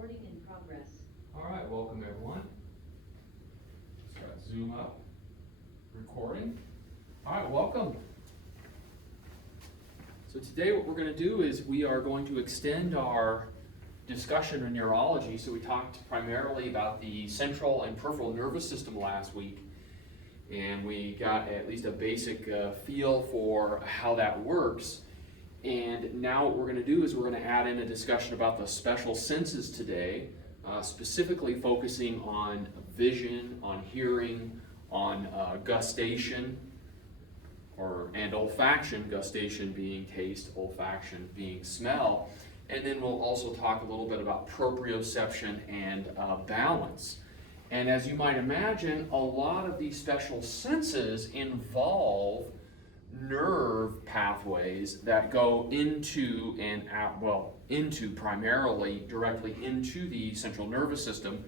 Recording in progress. All right, welcome everyone. Just got Zoom up, recording. All right, welcome. So today what we're going to do is we are going to extend our discussion on neurology. So we talked primarily about the central and peripheral nervous system last week, and we got at least a basic feel for how that works. And now what we're going to do is we're going to add in a discussion about the special senses today, specifically focusing on vision, on hearing, on gustation, and olfaction, gustation being taste, olfaction being smell. And then we'll also talk a little bit about proprioception and balance. And as you might imagine, a lot of these special senses involve nerve pathways that go into and out, into primarily directly into the central nervous system.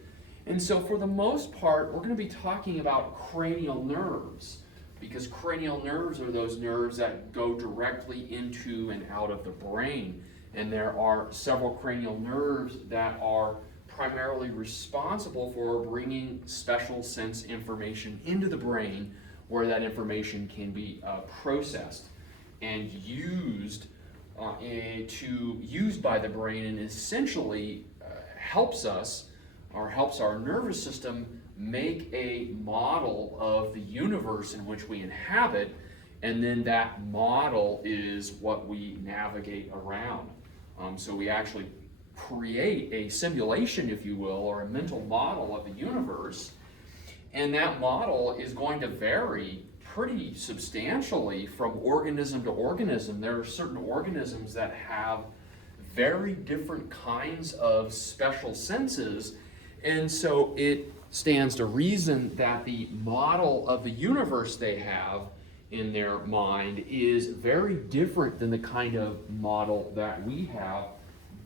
And so for the most part, we're going to be talking about cranial nerves, because cranial nerves are those nerves that go directly into and out of the brain. And there are several cranial nerves that are primarily responsible for bringing special sense information into the brain, where that information can be processed and used by the brain, and essentially helps us, or helps our nervous system make a model of the universe in which we inhabit, and then that model is what we navigate around. So we actually create a simulation, if you will, or a mental model of the universe. And that model is going to vary pretty substantially from organism to organism. There are certain organisms that have very different kinds of special senses, and so it stands to reason that the model of the universe they have in their mind is very different than the kind of model that we have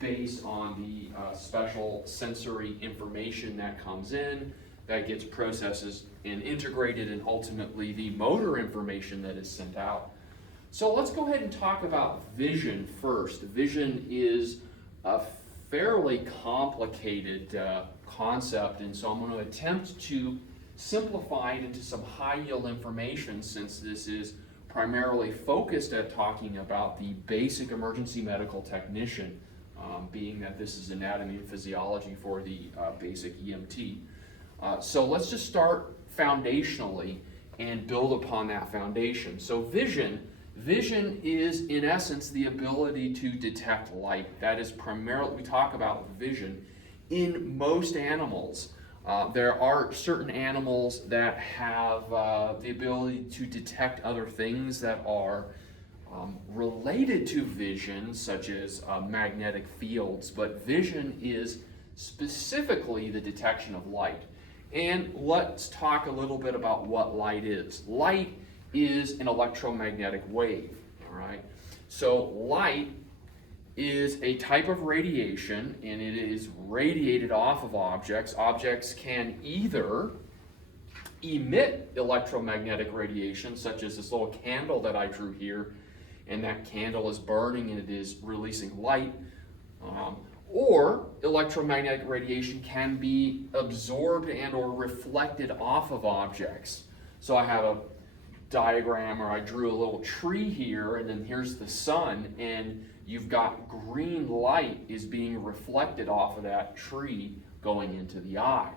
based on the special sensory information that comes in, that gets processed and integrated, and ultimately the motor information that is sent out. So let's go ahead and talk about vision first. Vision is a fairly complicated concept, and so I'm going to attempt to simplify it into some high-yield information, since this is primarily focused at talking about the basic emergency medical technician, being that this is anatomy and physiology for the basic EMT. So let's just start foundationally and build upon that foundation. So vision is in essence the ability to detect light. That is primarily, we talk about vision in most animals. There are certain animals that have the ability to detect other things that are related to vision, such as magnetic fields, but vision is specifically the detection of light. And let's talk a little bit about what light is. Light is an electromagnetic wave, all right? So light is a type of radiation, and it is radiated off of objects. Objects can either emit electromagnetic radiation, such as this little candle that I drew here, and that candle is burning and it is releasing light. Or electromagnetic radiation can be absorbed and or reflected off of objects. So I have a diagram, or I drew a little tree here, and then here's the sun, and you've got green light is being reflected off of that tree going into the eye.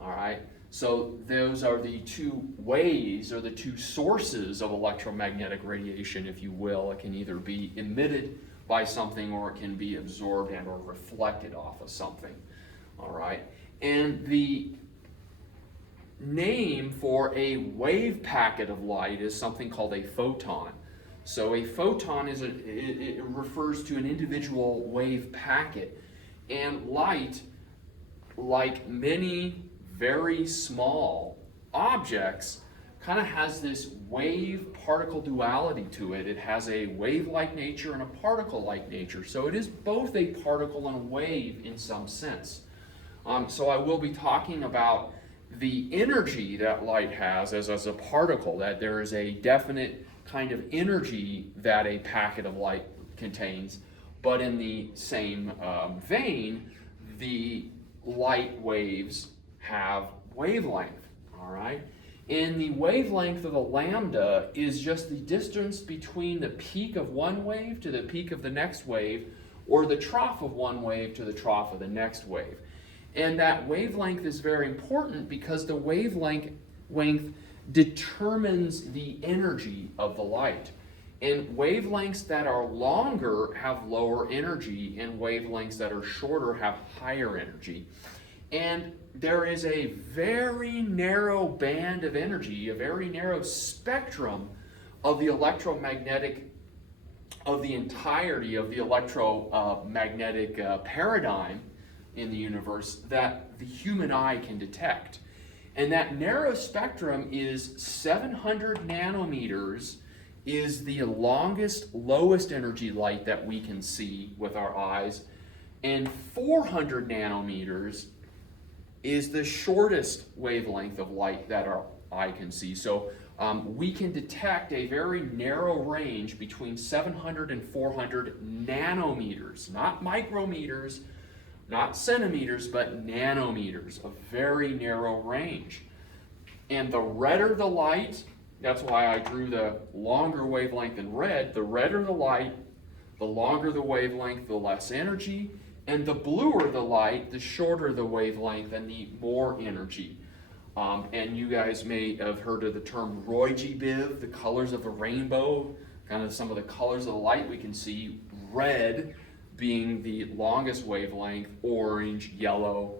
All right, so those are the two ways, or the two sources of electromagnetic radiation, if you will. It can either be emitted by something, or it can be absorbed and or reflected off of something. All right, and the name for a wave packet of light is something called a photon. So a photon is it refers to an individual wave packet, and light, like many very small objects, kind of has this wave-particle duality to it. It has a wave-like nature and a particle-like nature. So it is both a particle and a wave in some sense. So I will be talking about the energy that light has as a particle, that there is a definite kind of energy that a packet of light contains, but in the same vein, the light waves have wavelength, all right? And the wavelength of the lambda is just the distance between the peak of one wave to the peak of the next wave, or the trough of one wave to the trough of the next wave. And that wavelength is very important because the wavelength determines the energy of the light. And wavelengths that are longer have lower energy, and wavelengths that are shorter have higher energy. And there is a very narrow band of energy, a very narrow spectrum of the electromagnetic, of the entirety of the electromagnetic paradigm in the universe that the human eye can detect. And that narrow spectrum is 700 nanometers is the longest, lowest energy light that we can see with our eyes, and 400 nanometers is the shortest wavelength of light that our eye can see. So we can detect a very narrow range between 700 and 400 nanometers, not micrometers, not centimeters, but nanometers, a very narrow range. And the redder the light, that's why I drew the longer wavelength in red. The redder the light, the longer the wavelength, the less energy. And the bluer the light, the shorter the wavelength and the more energy. And you guys may have heard of the term Roy-G-Biv, the colors of the rainbow, kind of some of the colors of the light we can see. Red being the longest wavelength, orange, yellow,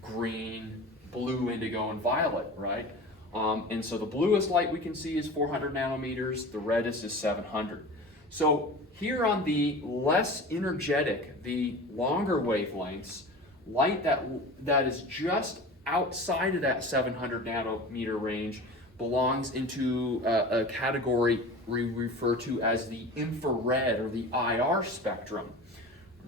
green, blue, indigo, and violet, right? And so the bluest light we can see is 400 nanometers, the reddest is 700. So here on the less energetic, the longer wavelengths, light that is just outside of that 700 nanometer range belongs into a category we refer to as the infrared or the IR spectrum.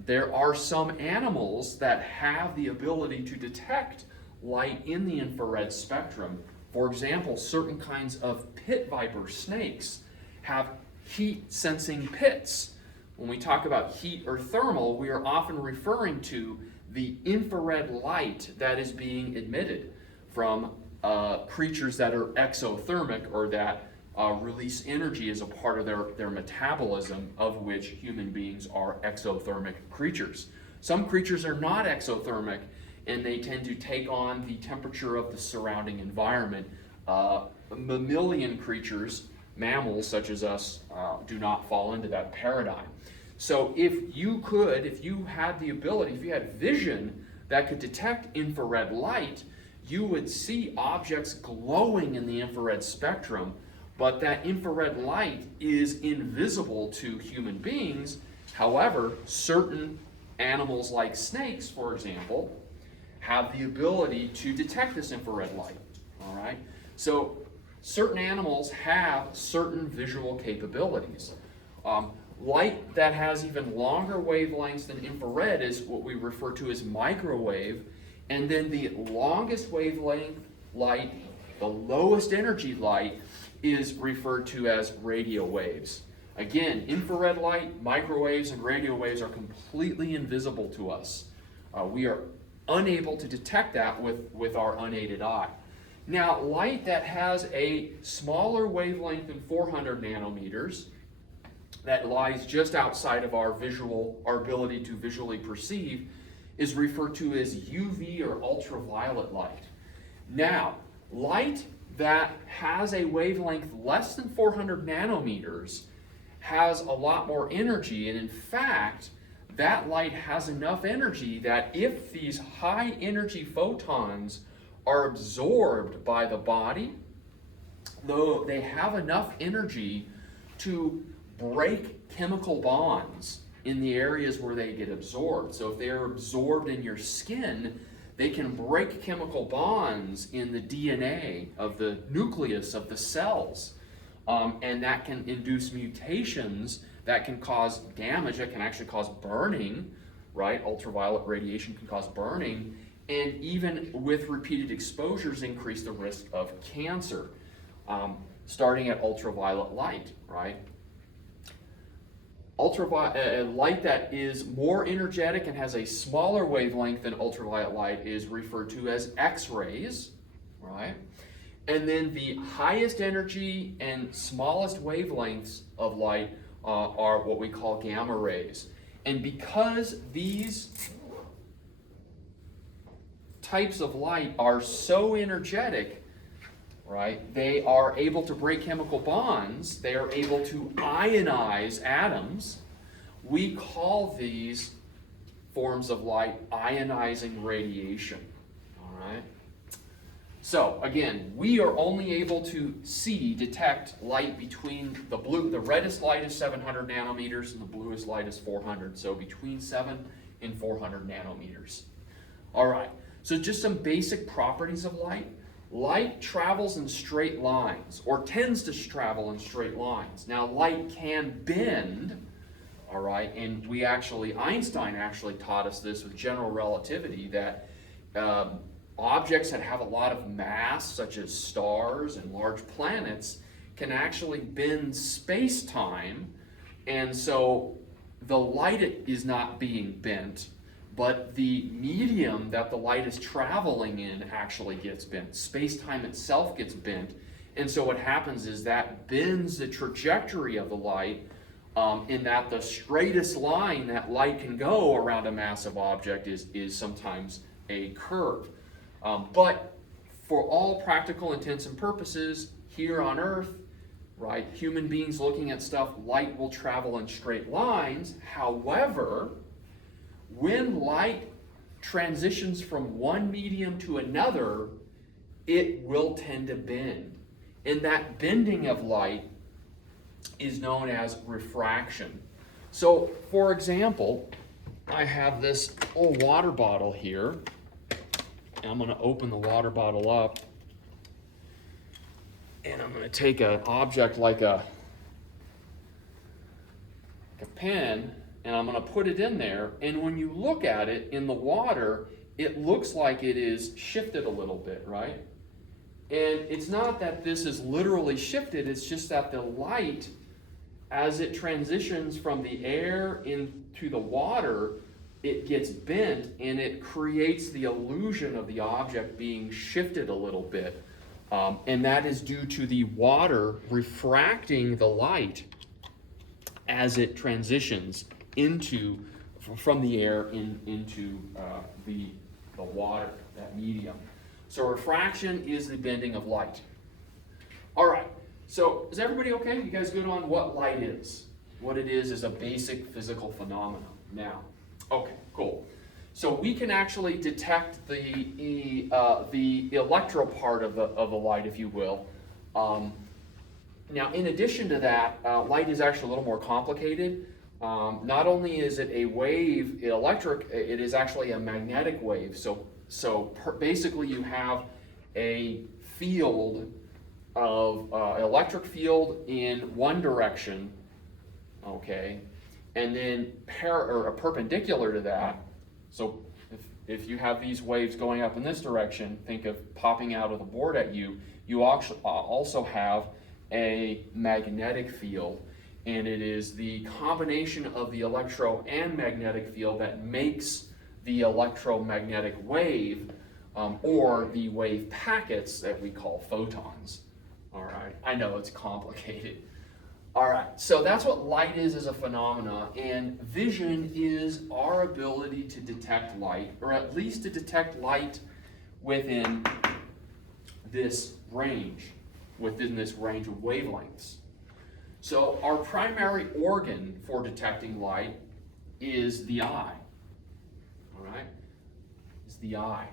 There are some animals that have the ability to detect light in the infrared spectrum. For example, certain kinds of pit viper snakes have heat sensing pits. When we talk about heat or thermal, we are often referring to the infrared light that is being emitted from creatures that are exothermic, or that release energy as a part of their metabolism, of which human beings are exothermic creatures. Some creatures are not exothermic, and they tend to take on the temperature of the surrounding environment. Mammalian creatures, mammals such as us, do not fall into that paradigm. So if you had the ability, if you had vision that could detect infrared light, you would see objects glowing in the infrared spectrum, but that infrared light is invisible to human beings. However, certain animals like snakes, for example, have the ability to detect this infrared light, all right? So certain animals have certain visual capabilities. Light that has even longer wavelengths than infrared is what we refer to as microwave, and then the longest wavelength light, the lowest energy light, is referred to as radio waves. Again, infrared light, microwaves, and radio waves are completely invisible to us. We are unable to detect that with our unaided eye. Now, light that has a smaller wavelength than 400 nanometers, that lies just outside of our ability to visually perceive, is referred to as UV or ultraviolet light. Now, light that has a wavelength less than 400 nanometers has a lot more energy, and in fact, that light has enough energy that if these high energy photons are absorbed by the body, though they have enough energy to break chemical bonds in the areas where they get absorbed. So if they are absorbed in your skin, they can break chemical bonds in the DNA of the nucleus of the cells. And that can induce mutations that can cause damage, that can actually cause burning, right? Ultraviolet radiation can cause burning, and even with repeated exposures increase the risk of cancer, starting at ultraviolet light, right? light that is more energetic and has a smaller wavelength than ultraviolet light is referred to as X-rays, right? And then the highest energy and smallest wavelengths of light are what we call gamma rays. And because these types of light are so energetic, right, they are able to break chemical bonds, they are able to ionize atoms. We call these forms of light ionizing radiation, all right? So again, we are only able to detect light between the reddest light is 700 nanometers and the bluest light is 400, so between 7 and 400 nanometers. All right, so just some basic properties of light. Light travels in straight lines, or tends to travel in straight lines. Now, light can bend, all right, and Einstein actually taught us this with general relativity, that objects that have a lot of mass, such as stars and large planets, can actually bend space-time, and so the light is not being bent, but the medium that the light is traveling in actually gets bent. Space-time itself gets bent, and so what happens is that bends the trajectory of the light, in that the straightest line that light can go around a massive object is sometimes a curve. But for all practical intents and purposes, here on Earth, right, human beings looking at stuff, light will travel in straight lines. However, when light transitions from one medium to another, it will tend to bend. And that bending of light is known as refraction. So, for example, I have this old water bottle here. And I'm going to open the water bottle up. And I'm going to take an object like a pen, and I'm going to put it in there, and when you look at it in the water, it looks like it is shifted a little bit, right? And it's not that this is literally shifted, it's just that the light, as it transitions from the air into the water, it gets bent, and it creates the illusion of the object being shifted a little bit. And that is due to the water refracting the light as it transitions from the air into the water, that medium. So refraction is the bending of light. All right, so is everybody okay? You guys good on what light is? What it is a basic physical phenomenon. Now, okay, cool. So we can actually detect the electro part of the light, if you will. Now, in addition to that, light is actually a little more complicated. Not only is it a wave, electric, it is actually a magnetic wave. So basically you have a field of electric field in one direction, okay, and then perpendicular to that. So if you have these waves going up in this direction, think of popping out of the board at you. You also have a magnetic field, and it is the combination of the electro and magnetic field that makes the electromagnetic wave, or the wave packets that we call photons. All right, I know it's complicated. All right, so that's what light is as a phenomena, and vision is our ability to detect light, or at least to detect light within this range of wavelengths. So our primary organ for detecting light is the eye. All right, is the eye.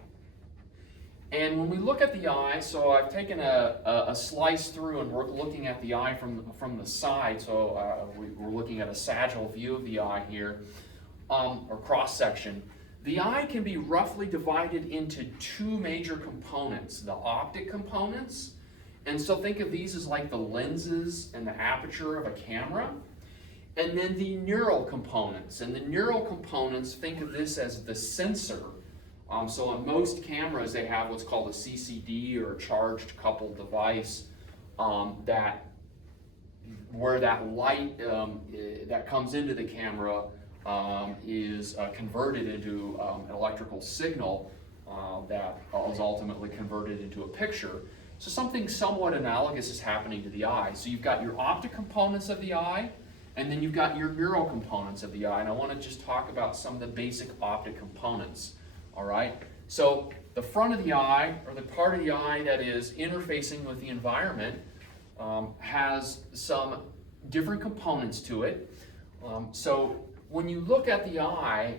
And when we look at the eye, so I've taken a slice through, and we're looking at the eye from the side. So we're looking at a sagittal view of the eye here, or cross section. The eye can be roughly divided into two major components: the optic components, and so think of these as like the lenses and the aperture of a camera, and then the neural components. And the neural components, think of this as the sensor. So on most cameras, they have what's called a CCD, or a charged coupled device, that where that light that comes into the camera is converted into an electrical signal that is ultimately converted into a picture. So something somewhat analogous is happening to the eye. So you've got your optic components of the eye, and then you've got your neural components of the eye. And I want to just talk about some of the basic optic components. All right? So the front of the eye, or the part of the eye that is interfacing with the environment, has some different components to it. So when you look at the eye,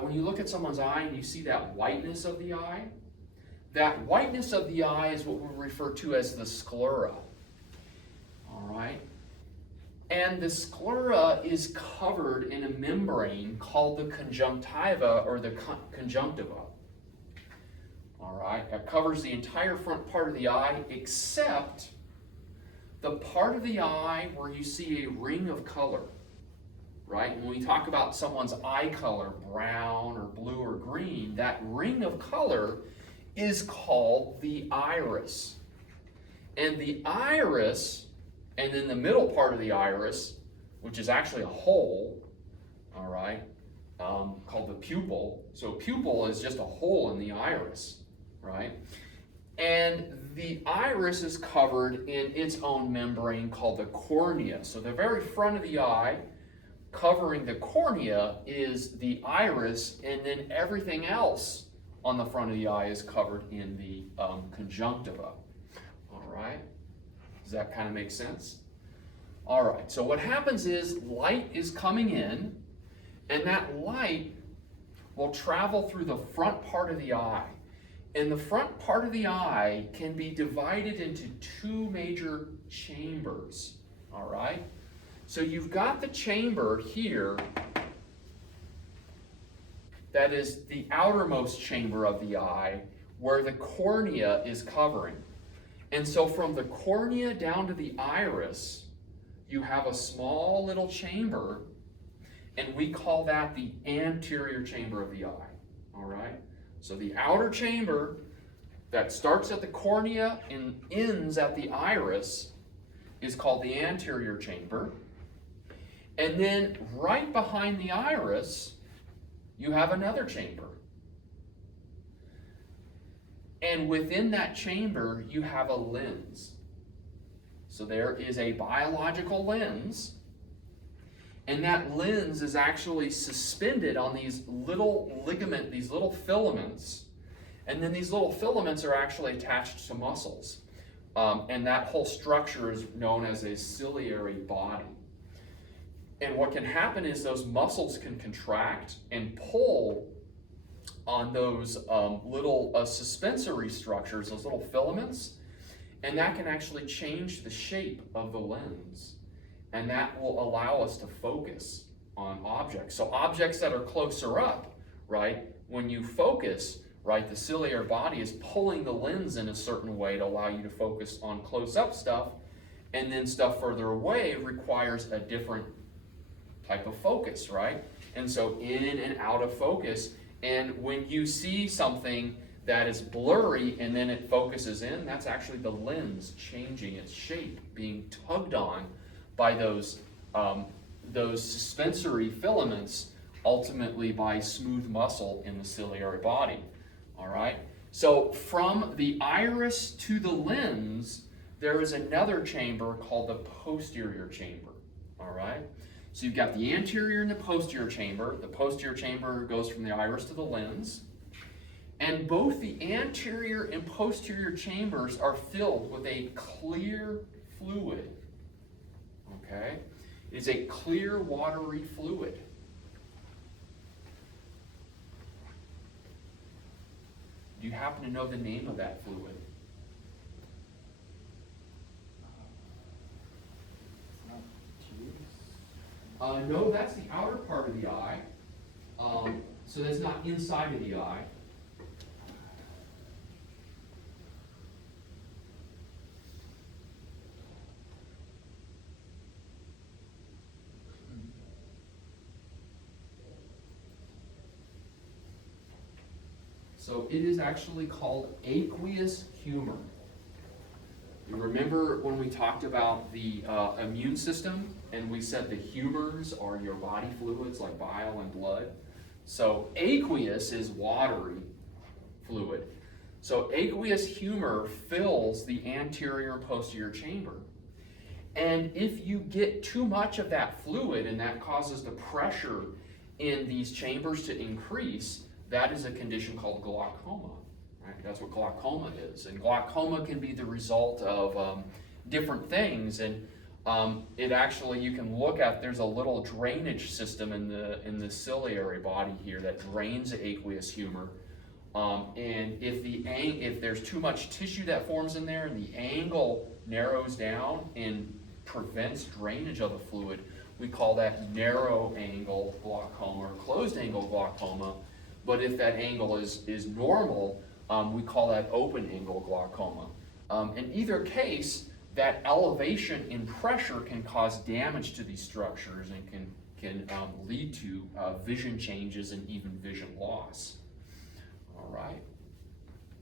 when you look at someone's eye and you see that whiteness of the eye, that whiteness of the eye is what we refer to as the sclera. All right? And the sclera is covered in a membrane called the conjunctiva or the conjunctiva. All right? That covers the entire front part of the eye except the part of the eye where you see a ring of color. Right? When we talk about someone's eye color, brown or blue or green, that ring of color is called the iris. And the iris, and then the middle part of the iris, which is actually a hole, all right, called the pupil. So pupil is just a hole in the iris, right? And the iris is covered in its own membrane called the cornea. So the very front of the eye, covering the cornea, is the iris, and then everything else on the front of the eye is covered in the conjunctiva. All right? Does that kind of make sense? All right, so what happens is light is coming in, and that light will travel through the front part of the eye. And the front part of the eye can be divided into two major chambers. All right? So you've got the chamber here that is the outermost chamber of the eye where the cornea is covering. And so from the cornea down to the iris, you have a small little chamber, and we call that the anterior chamber of the eye. All right? So the outer chamber that starts at the cornea and ends at the iris is called the anterior chamber. And then right behind the iris, you have another chamber. And within that chamber, you have a lens. So there is a biological lens, and that lens is actually suspended on these little ligament, these little filaments. And then these little filaments are actually attached to muscles. And that whole structure is known as a ciliary body. And what can happen is those muscles can contract and pull on those little suspensory structures, those little filaments, and that can actually change the shape of the lens. And that will allow us to focus on objects. So objects that are closer up, right, when you focus, right, the ciliary body is pulling the lens in a certain way to allow you to focus on close-up stuff, and then stuff further away requires a different type of focus, right? And so in and out of focus, and when you see something that is blurry and then it focuses in, that's actually the lens changing its shape, being tugged on by those suspensory filaments, ultimately by smooth muscle in the ciliary body. All right? So from the iris to the lens, there is another chamber called the posterior chamber. All right? So you've got the anterior and the posterior chamber. The posterior chamber goes from the iris to the lens. And both the anterior and posterior chambers are filled with a clear fluid. Okay? It is a clear, watery fluid. Do you happen to know the name of that fluid? No, that's the outer part of the eye. So that's not inside of the eye. So it is actually called aqueous humor. You remember when we talked about the immune system and we said the humors are your body fluids like bile and blood? So aqueous is watery fluid. So aqueous humor fills the anterior and posterior chamber. And if you get too much of that fluid and that causes the pressure in these chambers to increase, that is a condition called glaucoma. Right? That's what glaucoma is. And glaucoma can be the result of different things. And it actually, you can look at, there's a little drainage system in the ciliary body here that drains the aqueous humor. And if there's too much tissue that forms in there and the angle narrows down and prevents drainage of the fluid, we call that narrow angle glaucoma or closed angle glaucoma. But if that angle is normal, we call that open angle glaucoma. In either case, that elevation in pressure can cause damage to these structures and can lead to vision changes and even vision loss. All right.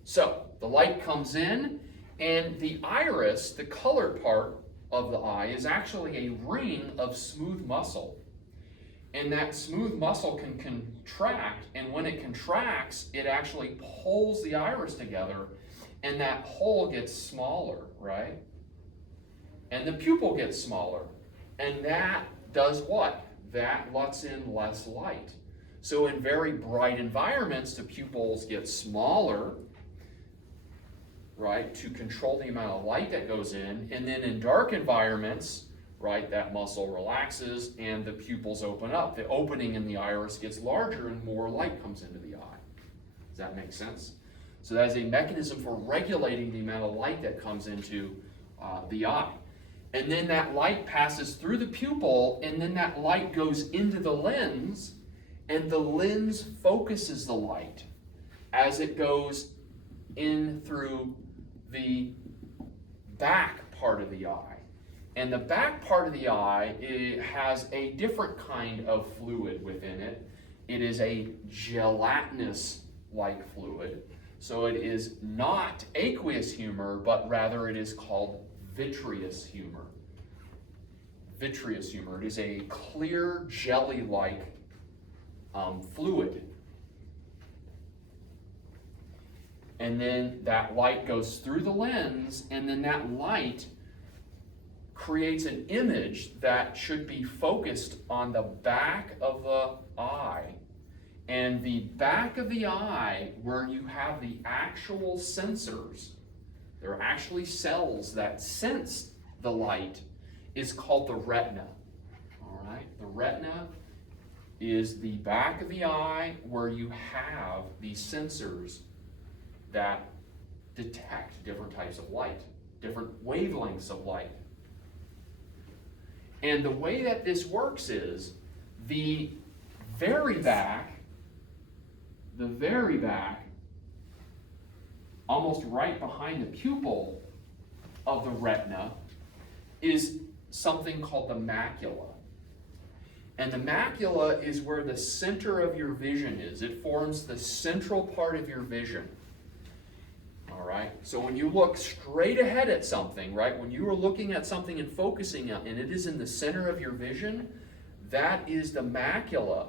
So the light comes in, and the iris, the colored part of the eye, is actually a ring of smooth muscle. And that smooth muscle can contract, and when it contracts, it actually pulls the iris together, and that hole gets smaller, right? And the pupil gets smaller. And that does what? That lets in less light. So in very bright environments, the pupils get smaller, right, to control the amount of light that goes in. And then in dark environments, right, that muscle relaxes and the pupils open up. The opening in the iris gets larger and more light comes into the eye. Does that make sense? So that is a mechanism for regulating the amount of light that comes into the eye. And then that light passes through the pupil, and then that light goes into the lens, and the lens focuses the light as it goes in through the back part of the eye. And the back part of the eye, it has a different kind of fluid within it. It is a gelatinous-like fluid. So it is not aqueous humor, but rather it is called vitreous humor. Vitreous humor. It is a clear jelly-like fluid. And then that light goes through the lens, and then that light creates an image that should be focused on the back of the eye. And the back of the eye, where you have the actual sensors, there are actually cells that sense the light, is called the retina. All right? The retina is the back of the eye where you have these sensors that detect different types of light, different wavelengths of light. And the way that this works is the very back, almost right behind the pupil of the retina, is something called the macula. And the macula is where the center of your vision is. It forms the central part of your vision. All right? So when you look straight ahead at something, right? When you are looking at something and focusing on, and it is in the center of your vision, that is the macula.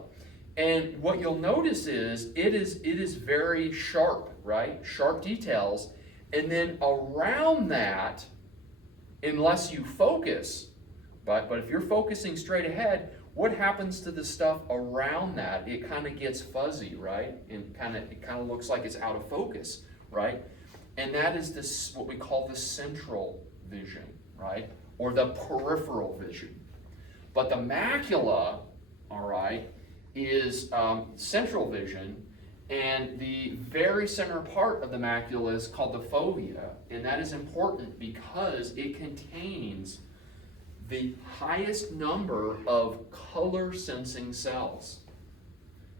And what you'll notice is it is very sharp, right? Sharp details. And then around that, unless you focus, but if you're focusing straight ahead, what happens to the stuff around that? It kind of gets fuzzy, right? And it kind of looks like it's out of focus, right? And that is this what we call the central vision, right? Or the peripheral vision. But the macula, all right, is central vision, and the very center part of the macula is called the fovea, and that is important because it contains the highest number of color sensing cells.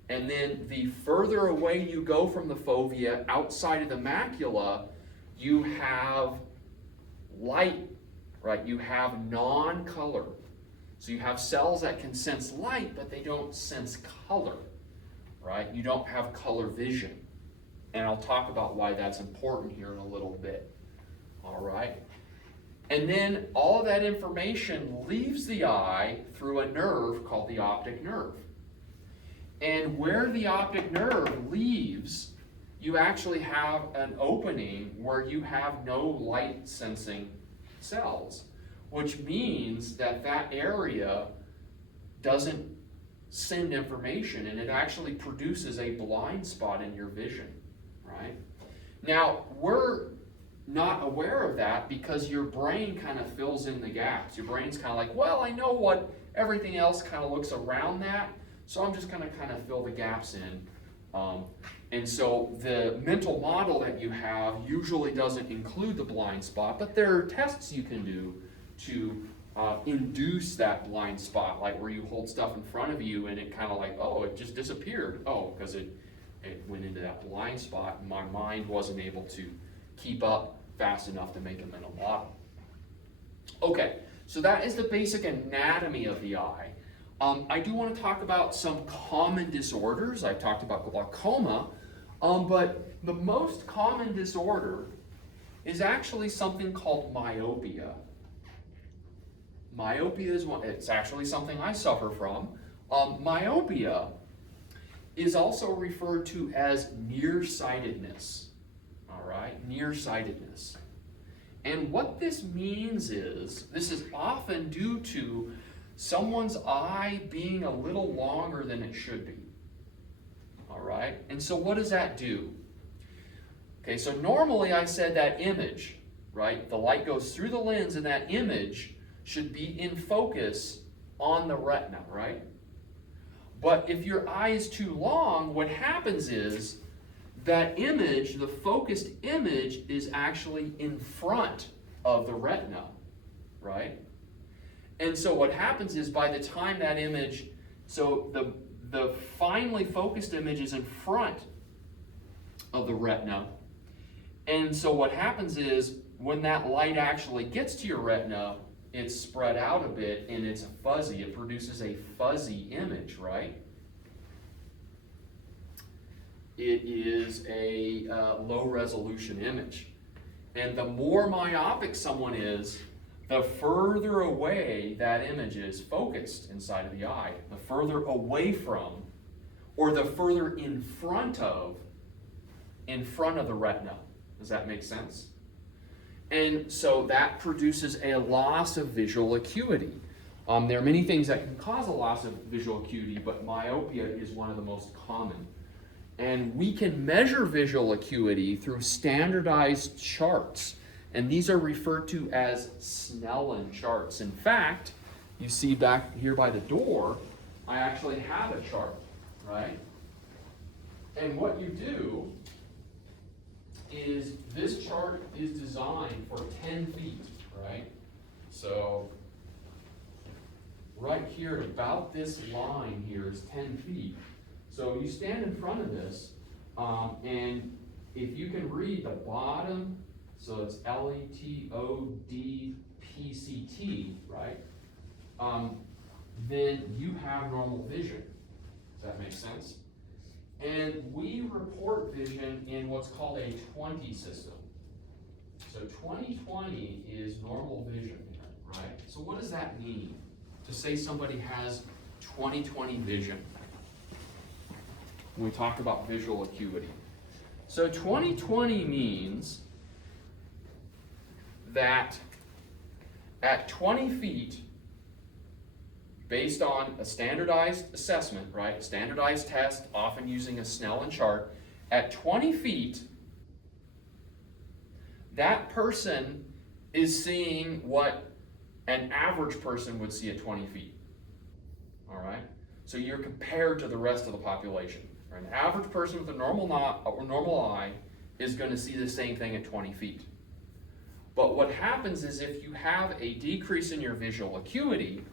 And then the further away you go from the fovea outside of the macula, you have light, right? You have non-color. So you have cells that can sense light, but they don't sense color, right? You don't have color vision. And I'll talk about why that's important here in a little bit, all right? And then all of that information leaves the eye through a nerve called the optic nerve. And where the optic nerve leaves, you actually have an opening where you have no light sensing cells, which means that that area doesn't send information, and it actually produces a blind spot in your vision, right? Now, we're not aware of that because your brain kind of fills in the gaps. Your brain's kind of like, well, I know what everything else kind of looks around that, so I'm just going to kind of fill the gaps in. And so the mental model that you have usually doesn't include the blind spot, but there are tests you can do to induce that blind spot, like where you hold stuff in front of you and it kind of like, oh, it just disappeared. Oh, because it went into that blind spot and my mind wasn't able to keep up fast enough to make a mental model. Okay, so that is the basic anatomy of the eye. I do want to talk about some common disorders. I've talked about glaucoma, but the most common disorder is actually something called myopia. Myopia is it's actually something I suffer from. Myopia is also referred to as nearsightedness. All right, nearsightedness. And what this means is, this is often due to someone's eye being a little longer than it should be. All right, and so what does that do? Okay, so normally I said that image, right? The light goes through the lens and that image should be in focus on the retina, right? But if your eye is too long, what happens is that image, the focused image, is actually in front of the retina, right? And so what happens is by the time that image, so the finely focused image is in front of the retina. And so what happens is when that light actually gets to your retina, it's spread out a bit and it's fuzzy. It produces a fuzzy image, right? It is a low resolution image. And the more myopic someone is, the further away that image is focused inside of the eye, the further away from, or the further in front of the retina. Does that make sense? And so that produces a loss of visual acuity. There are many things that can cause a loss of visual acuity, but myopia is one of the most common. And we can measure visual acuity through standardized charts. And these are referred to as Snellen charts. In fact, you see back here by the door, I actually have a chart, right? And what you do is this chart is designed for 10 feet, right? So right here, about this line here is 10 feet. So you stand in front of this, and if you can read the bottom, so it's LETODPCT, right? Then you have normal vision. Does that make sense? And we report vision in what's called a 20 system. So 20/20 is normal vision, right? So what does that mean to say somebody has 20/20 vision when we talk about visual acuity? So 20/20 means that at 20 feet, based on a standardized assessment, right, standardized test, often using a Snellen chart, at 20 feet, that person is seeing what an average person would see at 20 feet. All right? So you're compared to the rest of the population. An average person with a normal eye is going to see the same thing at 20 feet. But what happens is if you have a decrease in your visual acuity,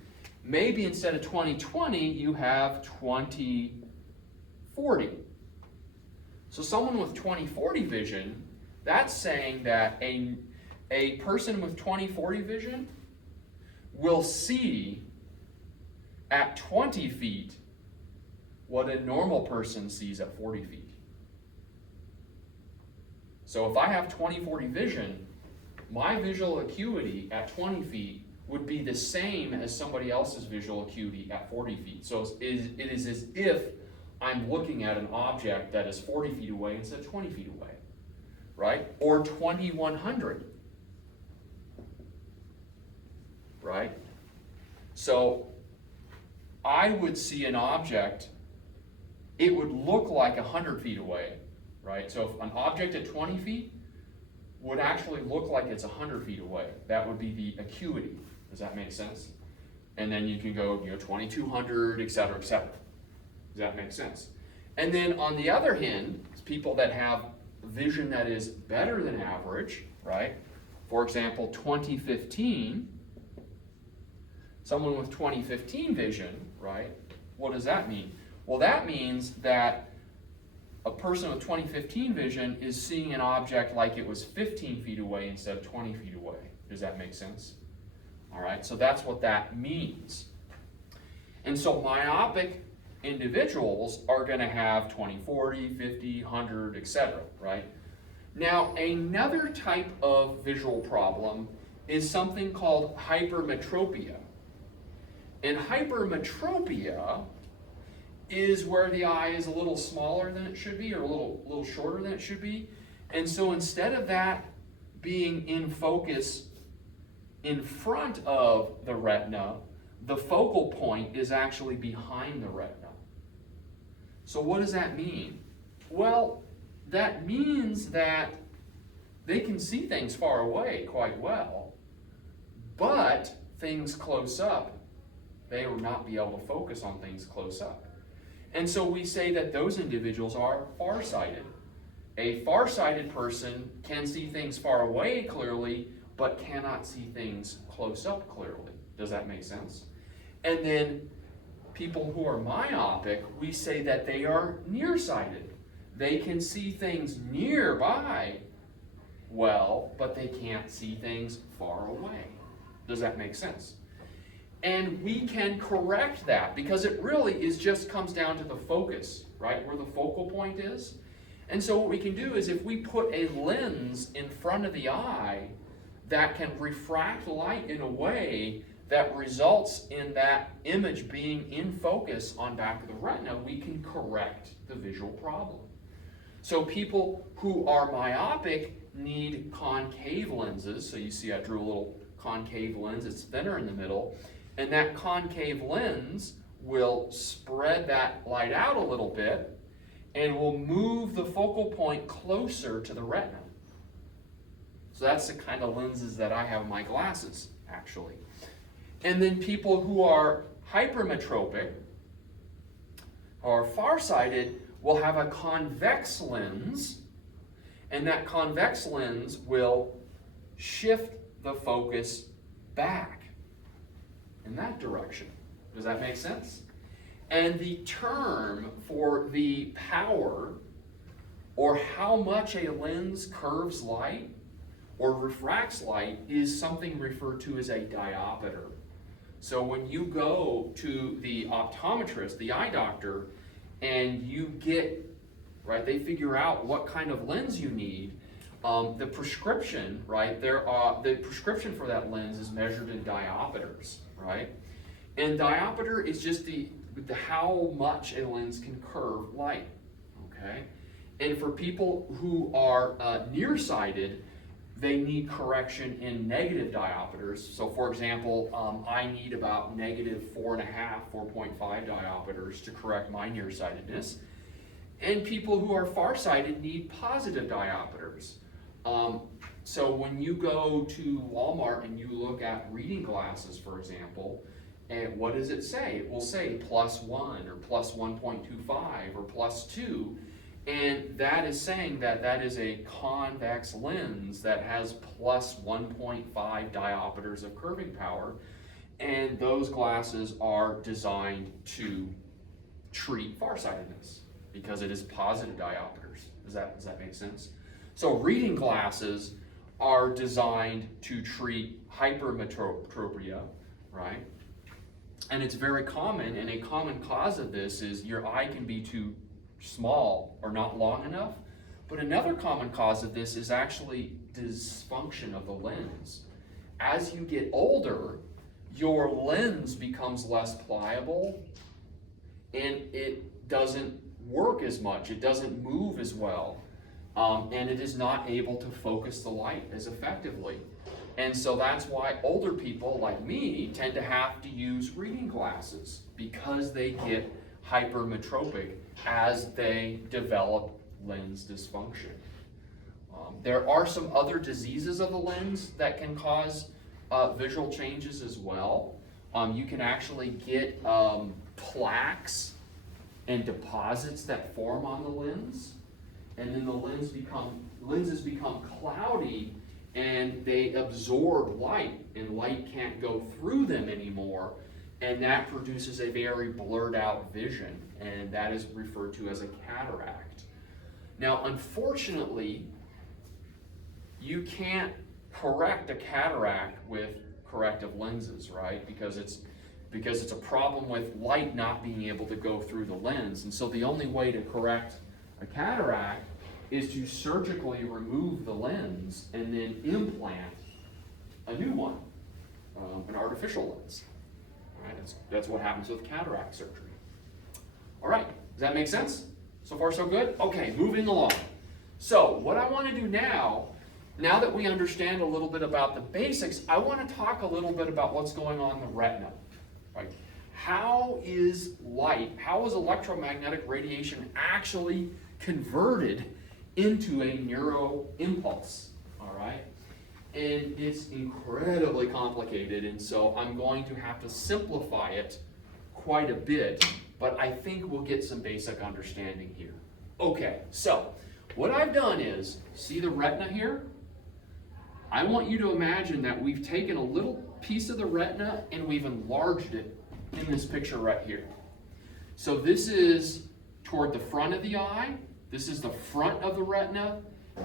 maybe instead of 20/20, you have 20/40. So someone with 20/40 vision, that's saying that a person with 20/40 vision will see at 20 feet what a normal person sees at 40 feet. So if I have 20/40 vision, my visual acuity at 20 feet would be the same as somebody else's visual acuity at 40 feet. So it is as if I'm looking at an object that is 40 feet away instead of 20 feet away, right? Or 2100, right? So I would see an object, it would look like 100 feet away, right? So if an object at 20 feet would actually look like it's 100 feet away. That would be the acuity. Does that make sense? And then you can go, 2200, et cetera, et cetera. Does that make sense? And then on the other hand, people that have vision that is better than average, right? For example, 2015, someone with 2015 vision, right? What does that mean? Well, that means that a person with 2015 vision is seeing an object like it was 15 feet away instead of 20 feet away. Does that make sense? All right, so that's what that means. And so myopic individuals are going to have 20/40, 50, 100, etc., right? Now, another type of visual problem is something called hypermetropia. And hypermetropia is where the eye is a little smaller than it should be, or a little shorter than it should be. And so instead of that being in focus in front of the retina, the focal point is actually behind the retina. So what does that mean? Well, that means that they can see things far away quite well, but things close up, they will not be able to focus on things close up. And so we say that those individuals are farsighted. A farsighted person can see things far away clearly, but cannot see things close up clearly. Does that make sense? And then people who are myopic, we say that they are nearsighted. They can see things nearby well, but they can't see things far away. Does that make sense? And we can correct that because it really just comes down to the focus, right? Where the focal point is. And so what we can do is if we put a lens in front of the eye that can refract light in a way that results in that image being in focus on back of the retina, we can correct the visual problem. So people who are myopic need concave lenses. So you see I drew a little concave lens. It's thinner in the middle. And that concave lens will spread that light out a little bit and will move the focal point closer to the retina. So that's the kind of lenses that I have in my glasses, actually. And then people who are hypermetropic or farsighted will have a convex lens, and that convex lens will shift the focus back in that direction. Does that make sense? And the term for the power or how much a lens curves light or refracts light is something referred to as a diopter. So when you go to the optometrist, the eye doctor, and you get, right, they figure out what kind of lens you need, the prescription, right, the prescription for that lens is measured in diopters, right? And diopter is just the how much a lens can curve light, okay? And for people who are nearsighted, they need correction in negative diopters. So for example, I need about negative 4.5, 4.5 diopters to correct my nearsightedness. And people who are farsighted need positive diopters. So when you go to Walmart and you look at reading glasses, for example, and what does it say? It will say +1 or plus 1.25 or +2. And that is saying that that is a convex lens that has plus 1.5 diopters of curving power. And those glasses are designed to treat farsightedness because it is positive diopters. Does that make sense? So reading glasses are designed to treat hypermetropia, right? And it's very common, and a common cause of this is your eye can be too small or not long enough. But another common cause of this is actually dysfunction of the lens. As you get older, your lens becomes less pliable and it doesn't work as much, it doesn't move as well, and it is not able to focus the light as effectively. And so that's why older people like me tend to have to use reading glasses, because they get hypermetropic as they develop lens dysfunction. There are some other diseases of the lens that can cause visual changes as well. You can actually get plaques and deposits that form on the lens, and then the lenses become cloudy and they absorb light, and light can't go through them anymore, and that produces a very blurred out vision, and that is referred to as a cataract. Now, unfortunately, you can't correct a cataract with corrective lenses, right? Because it's a problem with light not being able to go through the lens. And so the only way to correct a cataract is to surgically remove the lens and then implant a new one, an artificial lens. All right, that's what happens with cataract surgery. All right, does that make sense? So far so good? Okay, moving along. So what I want to do now that we understand a little bit about the basics, I want to talk a little bit about what's going on in the retina. Right? How is electromagnetic radiation actually converted into a neuro impulse? All right? And it's incredibly complicated, and so I'm going to have to simplify it quite a bit, but I think we'll get some basic understanding here. Okay, so what I've done is, see the retina here? I want you to imagine that we've taken a little piece of the retina and we've enlarged it in this picture right here. So this is toward the front of the eye, this is the front of the retina,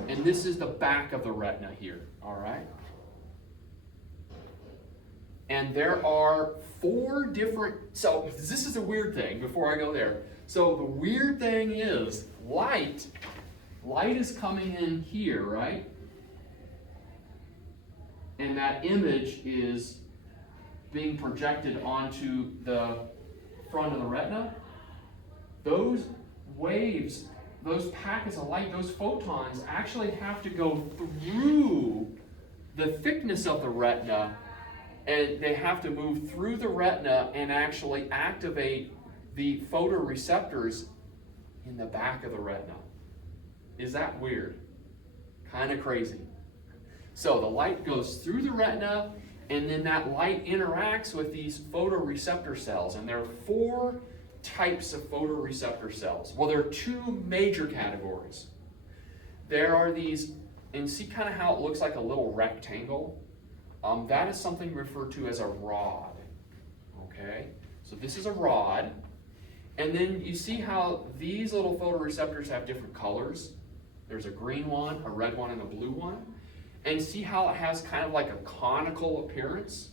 and this is the back of the retina here, all right? And there are 4 different, so this is a weird thing before I go there. So the weird thing is light is coming in here, right? And that image is being projected onto the front of the retina. Those waves, those packets of light, those photons actually have to go through the thickness of the retina, and they have to move through the retina and actually activate the photoreceptors in the back of the retina. Is that weird? Kind of crazy. So the light goes through the retina, and then that light interacts with these photoreceptor cells. And there are 4 types of photoreceptor cells. Well, there are 2 major categories. There are these, and see kind of how it looks like a little rectangle? That is something referred to as a rod. Okay? So this is a rod. And then you see how these little photoreceptors have different colors? There's a green one, a red one, and a blue one. And see how it has kind of like a conical appearance?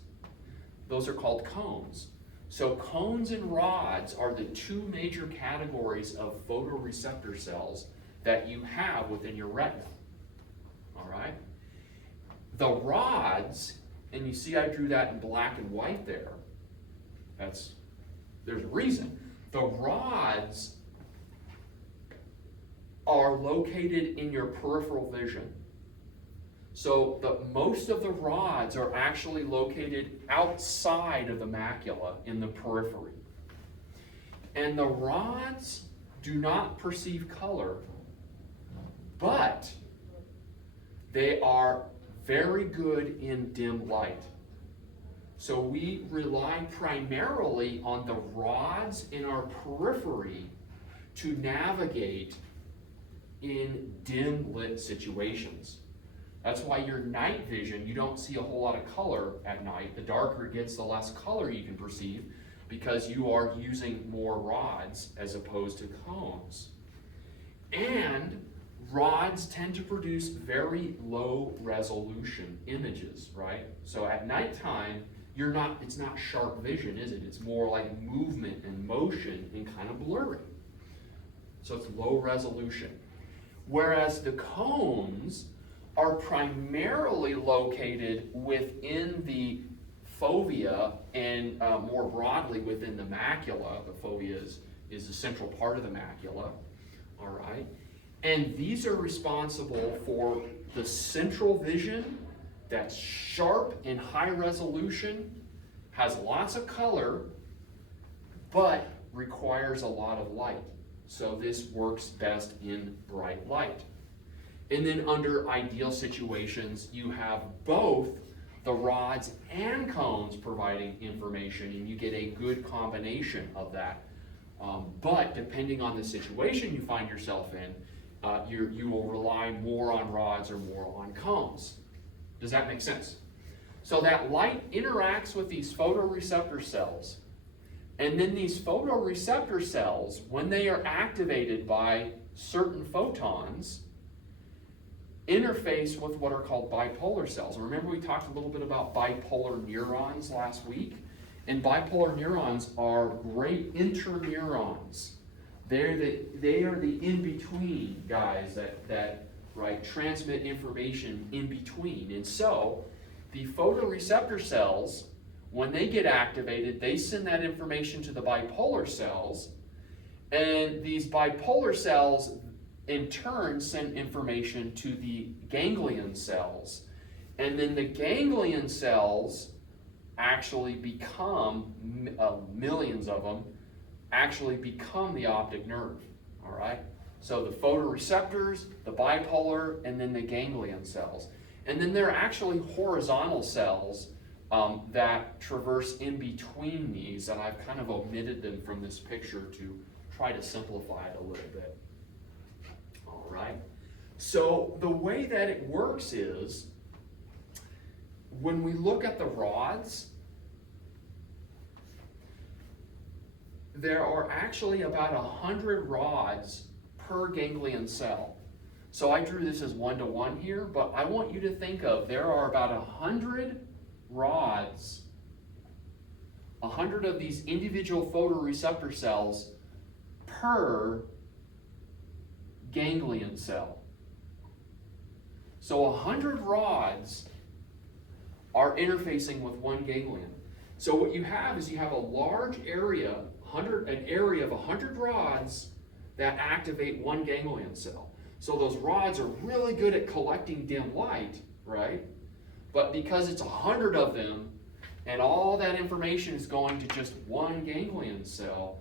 Those are called cones. So cones and rods are the 2 major categories of photoreceptor cells that you have within your retina. All right? The rods, and you see I drew that in black and white there. There's a reason. The rods are located in your peripheral vision. So most of the rods are actually located outside of the macula in the periphery. And the rods do not perceive color, but they are very good in dim light. So we rely primarily on the rods in our periphery to navigate in dim lit situations. That's why your night vision, you don't see a whole lot of color at night. The darker it gets, the less color you can perceive, because you are using more rods as opposed to cones. And rods tend to produce very low resolution images, right? So at nighttime, it's not sharp vision, is it? It's more like movement and motion and kind of blurry. So it's low resolution. Whereas the cones are primarily located within the fovea and more broadly within the macula. The fovea is the central part of the macula, all right? And these are responsible for the central vision that's sharp and high resolution, has lots of color, but requires a lot of light. So this works best in bright light. And then under ideal situations, you have both the rods and cones providing information, and you get a good combination of that. But depending on the situation you find yourself in, you will rely more on rods or more on cones. Does that make sense? So that light interacts with these photoreceptor cells, and then these photoreceptor cells, when they are activated by certain photons, interface with what are called bipolar cells. Remember we talked a little bit about bipolar neurons last week? And bipolar neurons are great interneurons. They are the in-between guys that transmit information in between. And so the photoreceptor cells, when they get activated, they send that information to the bipolar cells, and these bipolar cells in turn send information to the ganglion cells. And then the ganglion cells actually become, millions of them, actually become the optic nerve, all right? So the photoreceptors, the bipolar, and then the ganglion cells. And then there are actually horizontal cells that traverse in between these, and I've kind of omitted them from this picture to try to simplify it a little bit. All right? So the way that it works is, when we look at the rods, there are actually about 100 rods per ganglion cell. So I drew this as 1-to-1 here, but I want you to think of, there are about 100 rods, 100 of these individual photoreceptor cells per ganglion cell. So 100 rods are interfacing with one ganglion. So what you have is you have a large area, an area of 100 rods that activate one ganglion cell. So those rods are really good at collecting dim light, right? But because it's 100 of them, and all that information is going to just one ganglion cell,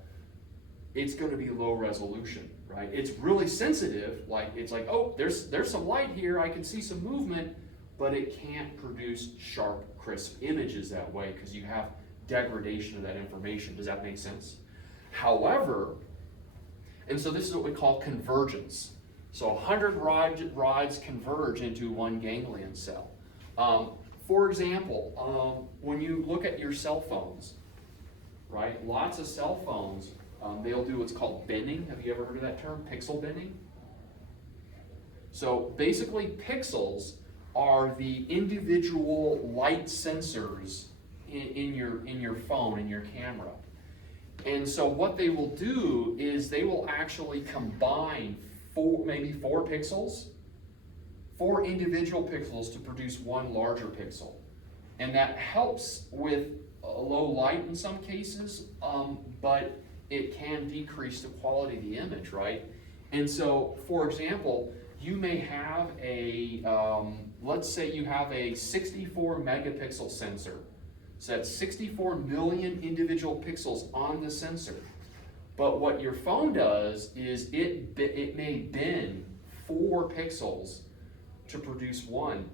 it's going to be low resolution, right? It's really sensitive, it's like, oh, there's some light here, I can see some movement, but it can't produce sharp, crisp images that way because you have degradation of that information. Does that make sense? However, and so this is what we call convergence. So 100 rods converge into one ganglion cell. For example, when you look at your cell phones, right? Lots of cell phones, they'll do what's called binning. Have you ever heard of that term? Pixel binning? So basically pixels are the individual light sensors in your phone, in your camera. And so what they will do is they will actually combine maybe four individual pixels to produce one larger pixel. And that helps with low light in some cases, but it can decrease the quality of the image, right? And so, for example, you may have let's say you have a 64 megapixel sensor. So that's 64 million individual pixels on the sensor. But what your phone does is it may bin 4 pixels to produce one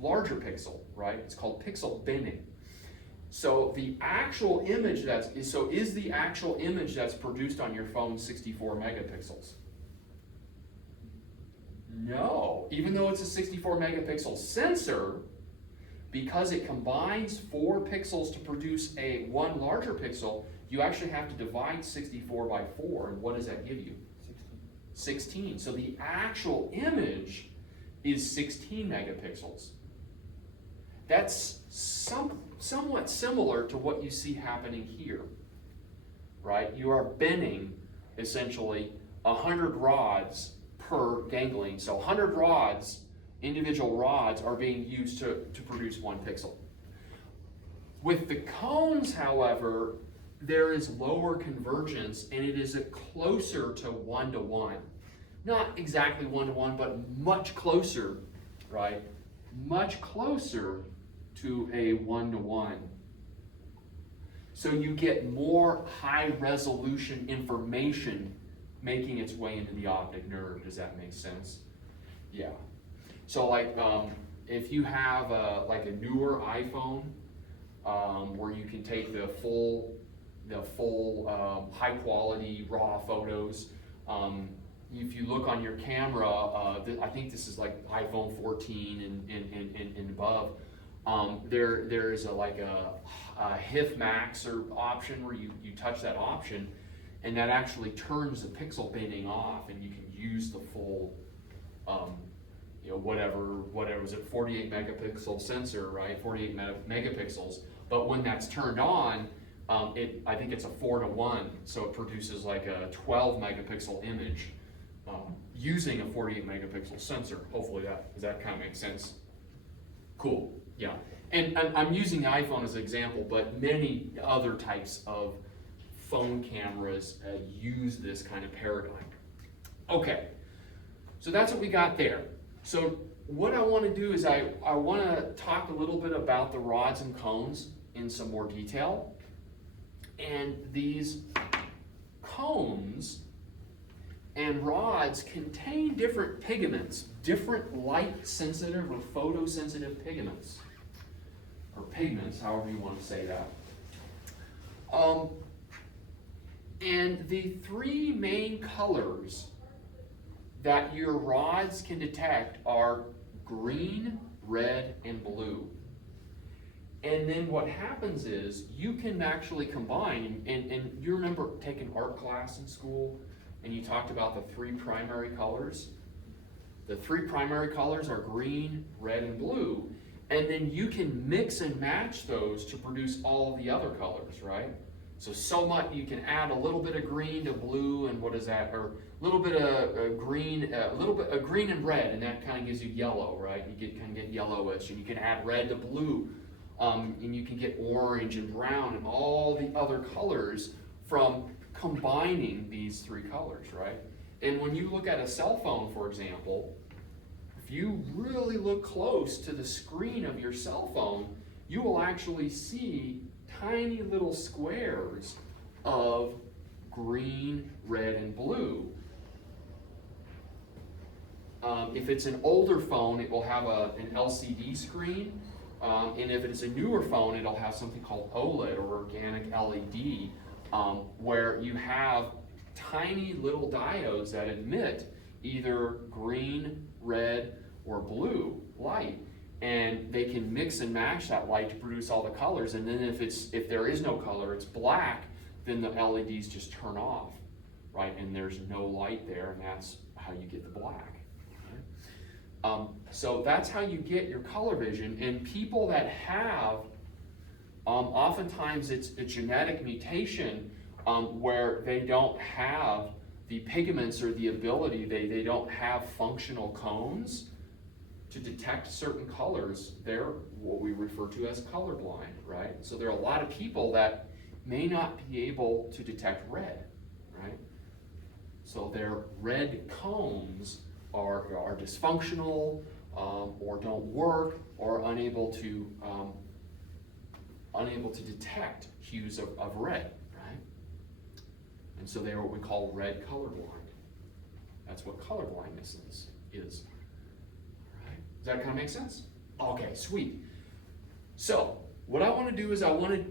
larger pixel, right? It's called pixel binning. So the actual image is the actual image that's produced on your phone 64 megapixels? No, even though it's a 64 megapixel sensor, because it combines 4 pixels to produce one larger pixel, you actually have to divide 64 by 4, and what does that give you? 16. So the actual image is 16 megapixels. That's somewhat similar to what you see happening here, right? You are binning, essentially, 100 rods per ganglion. So 100 rods individual rods are being used to produce 1 pixel. With the cones, however, there is lower convergence, and it is closer to 1-to-1. Not exactly 1-to-1, but much closer, right? Much closer to a 1-to-1. So you get more high resolution information making its way into the optic nerve. Does that make sense? Yeah. So like if you have like a newer iPhone where you can take the full high quality raw photos. If you look on your camera, I think this is like iPhone 14 and above. There's like a HIF max or option where you touch that option, and that actually turns the pixel binning off, and you can use the full, whatever is it, 48 megapixel sensor, right? 48 megapixels. But when that's turned on, I think it's a 4-to-1, so it produces like a 12 megapixel image using a 48 megapixel sensor. Hopefully that kind of makes sense. Cool, yeah. And I'm using the iPhone as an example, but many other types of phone cameras use this kind of paradigm. Okay, so that's what we got there. So what I want to do is I want to talk a little bit about the rods and cones in some more detail. And these cones and rods contain different pigments, different light-sensitive or photosensitive pigments, or pigments, however you want to say that. And the 3 main colors that your rods can detect are green, red, and blue. And then what happens is you can actually combine, and you remember taking art class in school, and you talked about the 3 primary colors? The 3 primary colors are green, red, and blue. And then you can mix and match those to produce all of the other colors, right? So much, you can add a little bit of green to blue, and what is that? Or a little bit of green, a little bit of green and red, and that kind of gives you yellow, right? You kind of get yellowish, and you can add red to blue. And you can get orange and brown and all the other colors from combining these 3 colors, right? And when you look at a cell phone, for example, if you really look close to the screen of your cell phone, you will actually see tiny little squares of green, red, and blue. If it's an older phone, it will have an LCD screen. And if it's a newer phone, it'll have something called OLED, or organic LED, where you have tiny little diodes that emit either green, red, or blue light. And they can mix and match that light to produce all the colors. And then if there is no color, it's black, then the LEDs just turn off, right? And there's no light there, and that's how you get the black. So that's how you get your color vision. And people that have, oftentimes it's a genetic mutation where they don't have the pigments or the ability, they don't have functional cones to detect certain colors. They're what we refer to as colorblind, right? So there are a lot of people that may not be able to detect red, right? So their red cones are dysfunctional, or don't work, or unable to detect hues of red, right? And so they are what we call red colorblind. That's what colorblindness is. All right? Does that kind of make sense? Okay, sweet. So what I want to do is I want to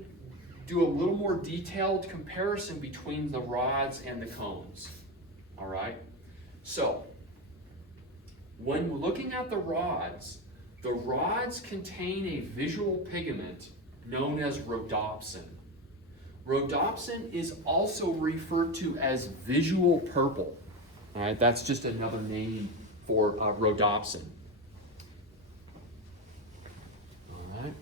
do a little more detailed comparison between the rods and the cones. All right? So when looking at the rods contain a visual pigment known as rhodopsin. Rhodopsin is also referred to as visual purple. All right, that's just another name for rhodopsin. All right,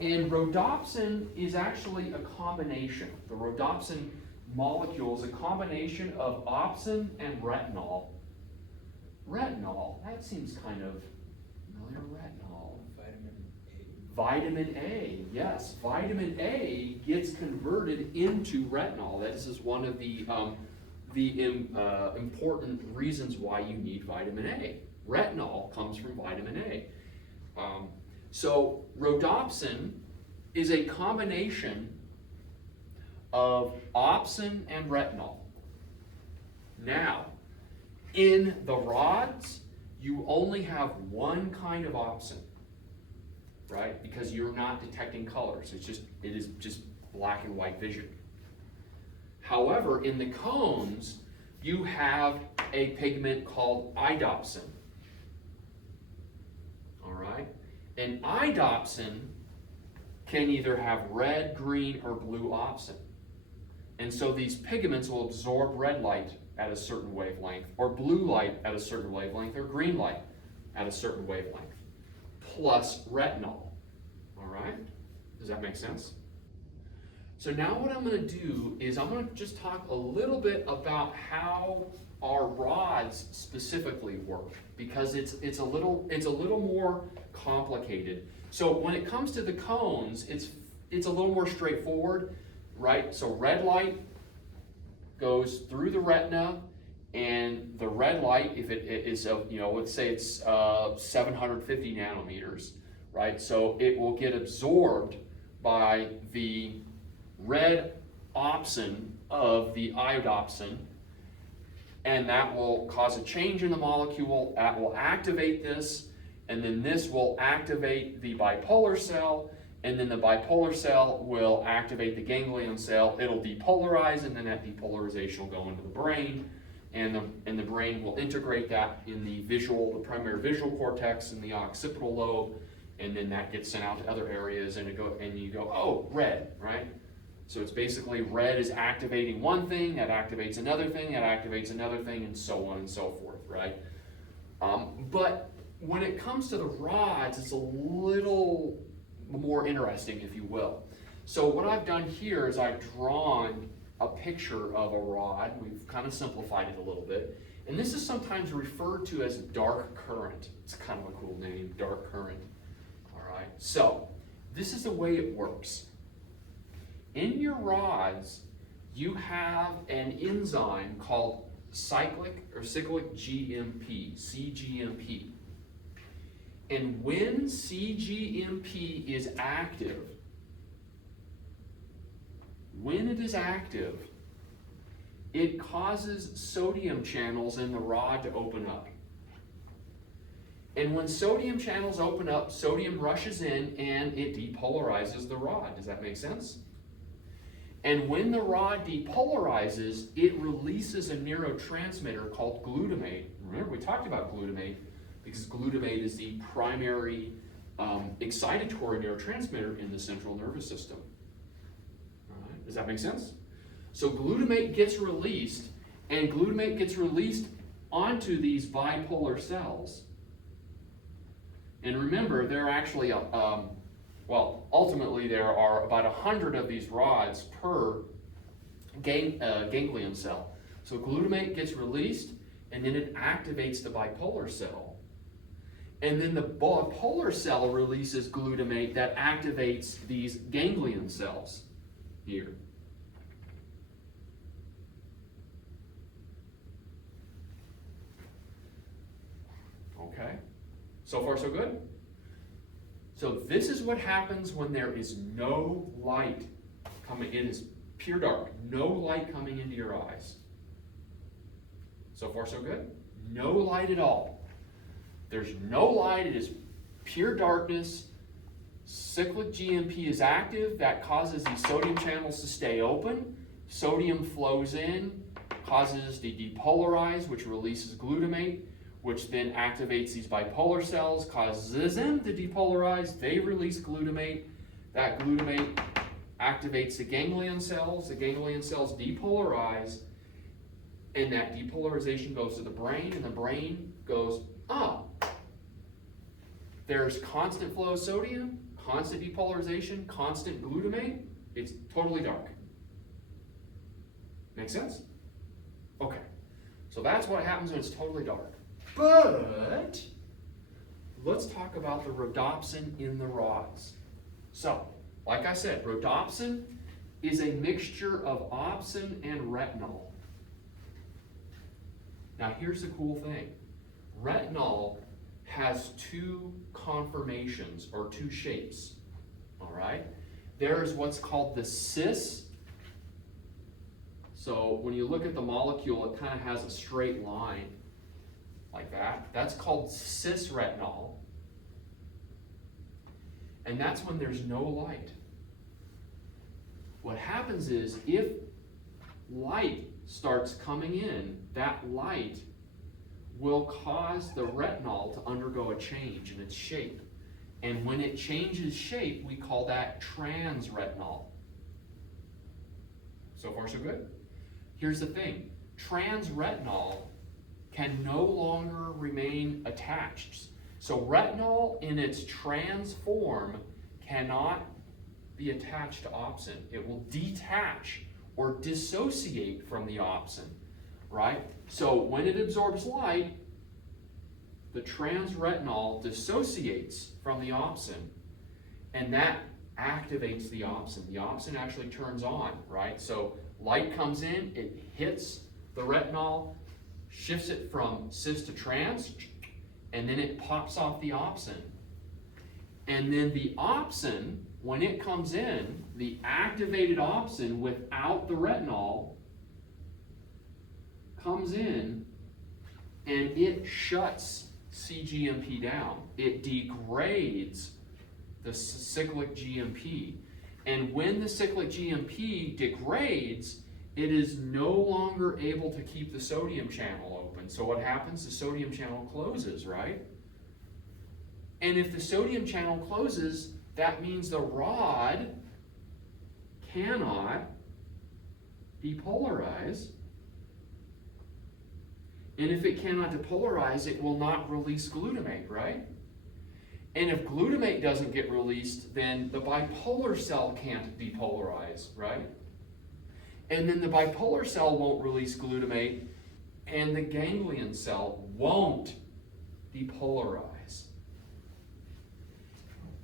and rhodopsin is actually a combination. The rhodopsin molecule is a combination of opsin and retinol. Retinol, that seems kind of familiar. Retinol. Vitamin A. Vitamin A, yes. Vitamin A gets converted into retinol. This is one of the important reasons why you need vitamin A. Retinol comes from vitamin A. So rhodopsin is a combination of opsin and retinol. Now, in the rods, you only have one kind of opsin, right? Because you're not detecting colors. It is just black and white vision. However, in the cones, you have a pigment called idopsin. All right? And idopsin can either have red, green, or blue opsin. And so these pigments will absorb red light at a certain wavelength, or blue light at a certain wavelength, or green light at a certain wavelength, plus retinol. All right? Does that make sense? So now what I'm going to do is I'm going to just talk a little bit about how our rods specifically work, because it's a little more complicated. So when it comes to the cones, it's a little more straightforward, right? So red light goes through the retina, and the red light, if it is, let's say it's 750 nanometers, right? So it will get absorbed by the red opsin of the iodopsin, and that will cause a change in the molecule. That will activate this, and then this will activate the bipolar cell, and then the bipolar cell will activate the ganglion cell. It'll depolarize, and then that depolarization will go into the brain, and the brain will integrate that in the primary visual cortex and the occipital lobe, and then that gets sent out to other areas, and you go, oh, red, right? So it's basically red is activating one thing, that activates another thing, that activates another thing, and so on and so forth, right? But when it comes to the rods, it's a little more interesting, if you will. So what I've done here is I've drawn a picture of a rod. We've kind of simplified it a little bit. And this is sometimes referred to as dark current. It's kind of a cool name, dark current. All right, so this is the way it works. In your rods, you have an enzyme called cyclic GMP, CGMP. And when CGMP is active, it causes sodium channels in the rod to open up. And when sodium channels open up, sodium rushes in and it depolarizes the rod. Does that make sense? And when the rod depolarizes, it releases a neurotransmitter called glutamate. Remember, we talked about glutamate because glutamate is the primary excitatory neurotransmitter in the central nervous system. All right. Does that make sense? So glutamate gets released, and glutamate gets released onto these bipolar cells. And remember, there are actually, ultimately there are about 100 of these rods per ganglion cell. So glutamate gets released, and then it activates the bipolar cell. And then the bipolar cell releases glutamate that activates these ganglion cells here. Okay, so far so good? So this is what happens when there is no light coming in. It's pure dark, no light coming into your eyes. So far so good? No light at all. There's no light, it is pure darkness. Cyclic GMP is active, that causes these sodium channels to stay open. Sodium flows in, causes the depolarize, which releases glutamate, which then activates these bipolar cells, causes them to depolarize. They release glutamate. That glutamate activates the ganglion cells. The ganglion cells depolarize, and that depolarization goes to the brain, and the brain goes, there's constant flow of sodium, constant depolarization, constant glutamate. It's totally dark. Make sense? Okay. So that's what happens when it's totally dark. But let's talk about the rhodopsin in the rods. So, like I said, rhodopsin is a mixture of opsin and retinol. Now here's the cool thing. Retinol has two conformations, or two shapes, all right? There is what's called the cis. So when you look at the molecule, it kind of has a straight line like that. That's called cis retinol. And that's when there's no light. What happens is, if light starts coming in, that light will cause the retinol to undergo a change in its shape. And when it changes shape, we call that transretinol. So far, so good? Here's the thing. Transretinol can no longer remain attached. So retinol in its trans form cannot be attached to opsin. It will detach or dissociate from the opsin, right? So when it absorbs light, the transretinol dissociates from the opsin, and that activates the opsin. The opsin actually turns on, right? So light comes in, it hits the retinol, shifts it from cis to trans, and then it pops off the opsin. And then the opsin, when it comes in, the activated opsin without the retinol comes in and it shuts cGMP down. It degrades the cyclic GMP. And when the cyclic GMP degrades, it is no longer able to keep the sodium channel open. So what happens? The sodium channel closes, right? And if the sodium channel closes, that means the rod cannot depolarize. And if it cannot depolarize, it will not release glutamate, right? And if glutamate doesn't get released, then the bipolar cell can't depolarize, right? And then the bipolar cell won't release glutamate, and the ganglion cell won't depolarize.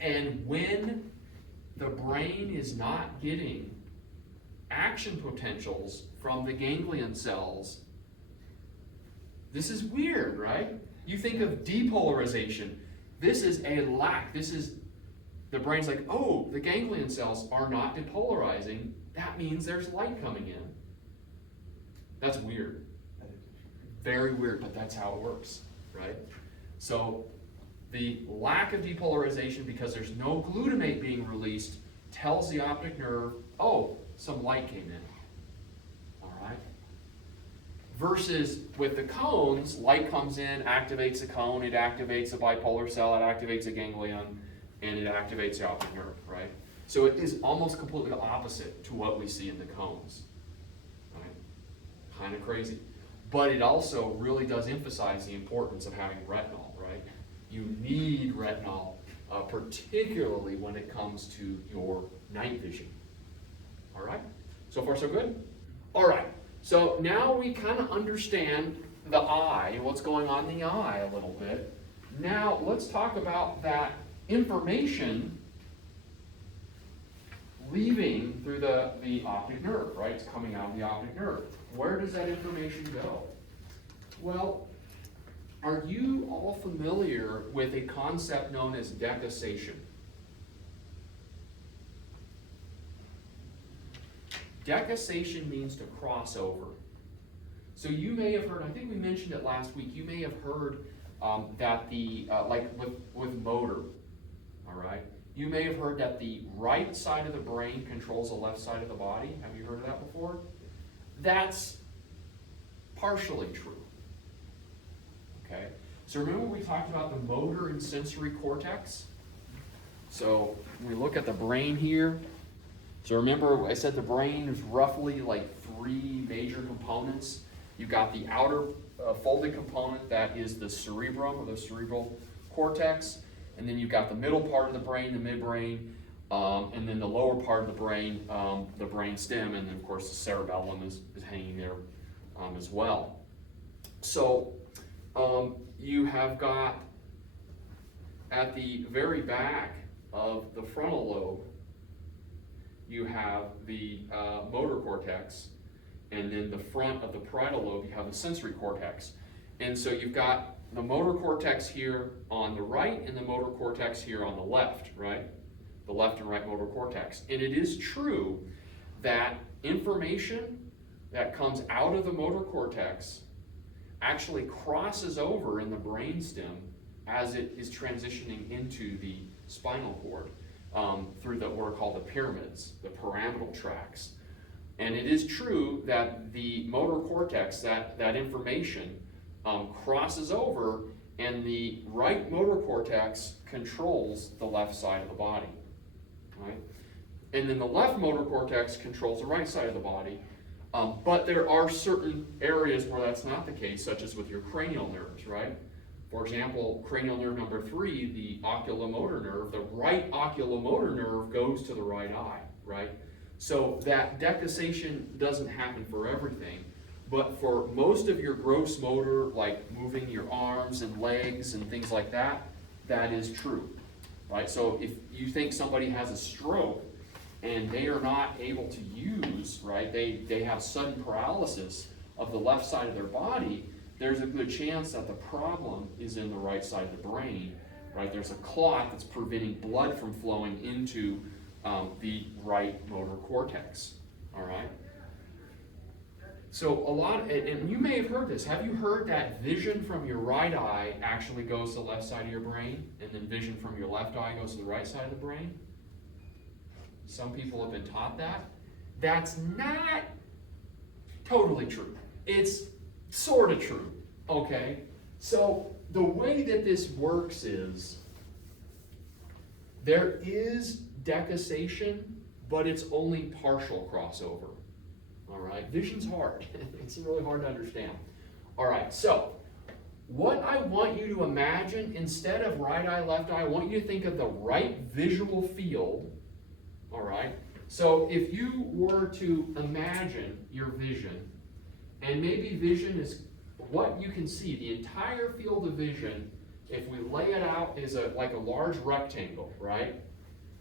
And when the brain is not getting action potentials from the ganglion cells, this is weird, right? You think of depolarization. This is a lack. This is, the brain's like, oh, the ganglion cells are not depolarizing. That means there's light coming in. That's weird. Very weird, but that's how it works, right? So the lack of depolarization, because there's no glutamate being released, tells the optic nerve, oh, some light came in. All right? Versus with the cones, light comes in, activates the cone, it activates the bipolar cell, it activates the ganglion, and it activates the optic nerve, right? So it is almost completely opposite to what we see in the cones, right? Kind of crazy. But it also really does emphasize the importance of having retinol, right? You need retinol, particularly when it comes to your night vision. All right? So far, so good? All right. So now we kind of understand the eye, what's going on in the eye a little bit. Now let's talk about that information leaving through the optic nerve, right? It's coming out of the optic nerve. Where does that information go? Well, are you all familiar with a concept known as decussation? Decussation means to cross over. So you may have heard, I think we mentioned it last week, you may have heard that the, like with motor, all right? You may have heard that the right side of the brain controls the left side of the body. Have you heard of that before? That's partially true. Okay? So remember we talked about the motor and sensory cortex? So when we look at the brain here, so remember I said the brain is roughly like 3 major components. You've got the outer folded component that is the cerebrum, or the cerebral cortex. And then you've got the middle part of the brain, the midbrain, and then the lower part of the brain stem, and then of course the cerebellum is hanging there as well. So You have got at the very back of the frontal lobe, you have the motor cortex, and then the front of the parietal lobe, you have the sensory cortex. And so you've got the motor cortex here on the right and the motor cortex here on the left, right? The left and right motor cortex. And it is true that information that comes out of the motor cortex actually crosses over in the brainstem as it is transitioning into the spinal cord through what are called the pyramids, the pyramidal tracts. And it is true that the motor cortex, that information crosses over, and the right motor cortex controls the left side of the body, right? And then the left motor cortex controls the right side of the body. But there are certain areas where that's not the case, such as with your cranial nerves, right? For example, cranial nerve number 3, the oculomotor nerve, the right oculomotor nerve goes to the right eye, right? So that decussation doesn't happen for everything, but for most of your gross motor, like moving your arms and legs and things like that, that is true, right? So if you think somebody has a stroke and they are not able to use, right, they have sudden paralysis of the left side of their body, there's a good chance that the problem is in the right side of the brain, right? There's a clot that's preventing blood from flowing into the right motor cortex, all right? So and you may have heard this, have you heard that vision from your right eye actually goes to the left side of your brain, and then vision from your left eye goes to the right side of the brain? Some people have been taught that. That's not totally true. It's sort of true, okay? So the way that this works is there is decussation, but it's only partial crossover, all right? Vision's hard. It's really hard to understand. All right, so what I want you to imagine, instead of right eye, left eye, I want you to think of the right visual field. All right, so if you were to imagine your vision, and maybe vision is what you can see, the entire field of vision, if we lay it out as like a large rectangle, right?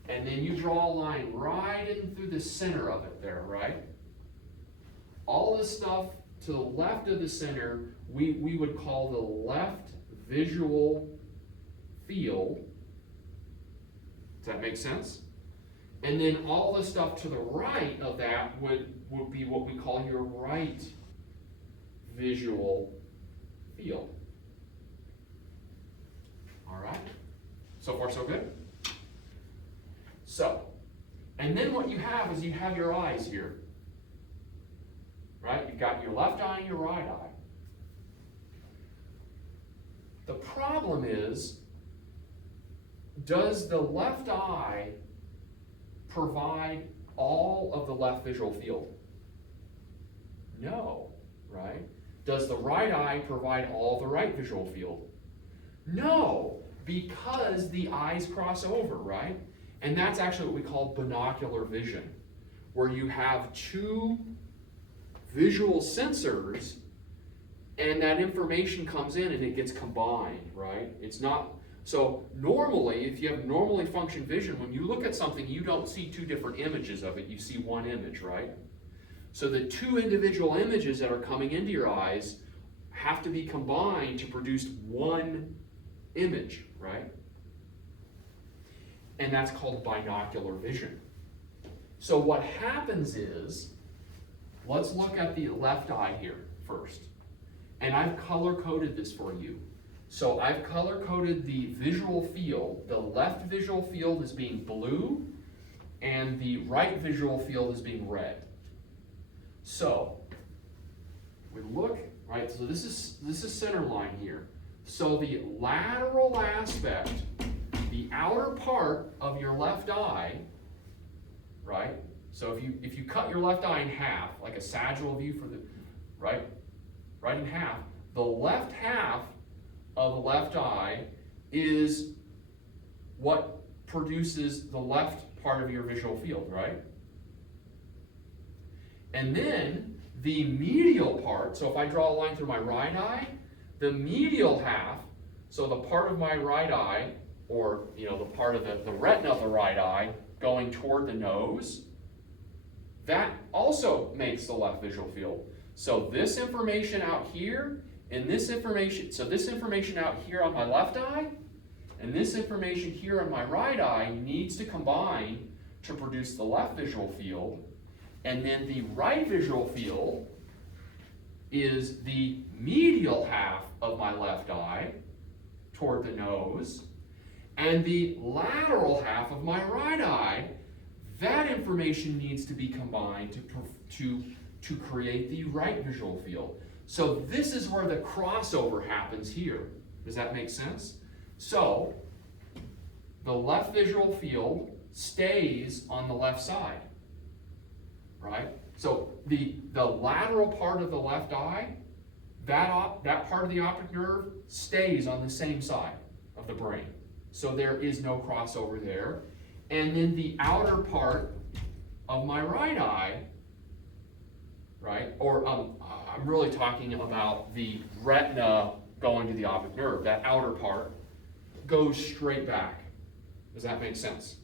And then you draw a line right in through the center of it there, right? All this stuff to the left of the center, we would call the left visual field. Does that make sense? And then all the stuff to the right of that would be what we call your right visual field. All right? So far, so good? So, and then what you have is you have your eyes here. Right? You've got your left eye and your right eye. The problem is, does the left eye provide all of the left visual field? No, right? Does the right eye provide all the right visual field? No, because the eyes cross over, right? And that's actually what we call binocular vision, where you have two visual sensors and that information comes in and it gets combined, right? It's not. So normally, if you have normally functioning vision, when you look at something, you don't see two different images of it, you see one image, right? So the two individual images that are coming into your eyes have to be combined to produce one image, right? And that's called binocular vision. So what happens is, let's look at the left eye here first. And I've color-coded this for you. So I've color-coded the visual field. The left visual field is being blue, and the right visual field is being red. So we look, right, so this is center line here. So the lateral aspect, the outer part of your left eye, right? So if you cut your left eye in half, like a sagittal view for the, right in half, the left half of the left eye is what produces the left part of your visual field, right? And then the medial part, so if I draw a line through my right eye, the medial half, so the part of my right eye, or the part of the retina of the right eye going toward the nose, that also makes the left visual field. So this information out here, and this information out here on my left eye, and this information here on my right eye needs to combine to produce the left visual field, and then the right visual field is the medial half of my left eye toward the nose, and the lateral half of my right eye. That information needs to be combined to create the right visual field. So this is where the crossover happens here. Does that make sense? So the left visual field stays on the left side, right? So the lateral part of the left eye, that part of the optic nerve stays on the same side of the brain. So there is no crossover there. And then the outer part of my right eye, right? Or I'm really talking about the retina going to the optic nerve. That outer part goes straight back. Does that make sense?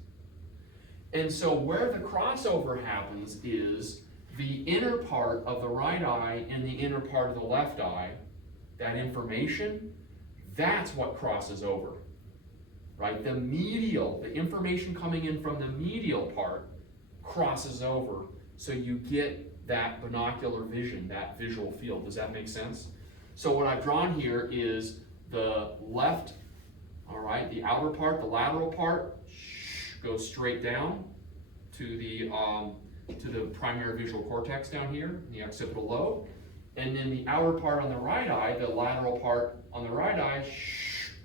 And so where the crossover happens is the inner part of the right eye and the inner part of the left eye, that information, that's what crosses over, right? The information coming in from the medial part crosses over, so you get that binocular vision, that visual field. Does that make sense? So what I've drawn here is the left, all right, the outer part, the lateral part, goes straight down to the primary visual cortex down here, the occipital lobe. And then the outer part on the right eye, the lateral part on the right eye,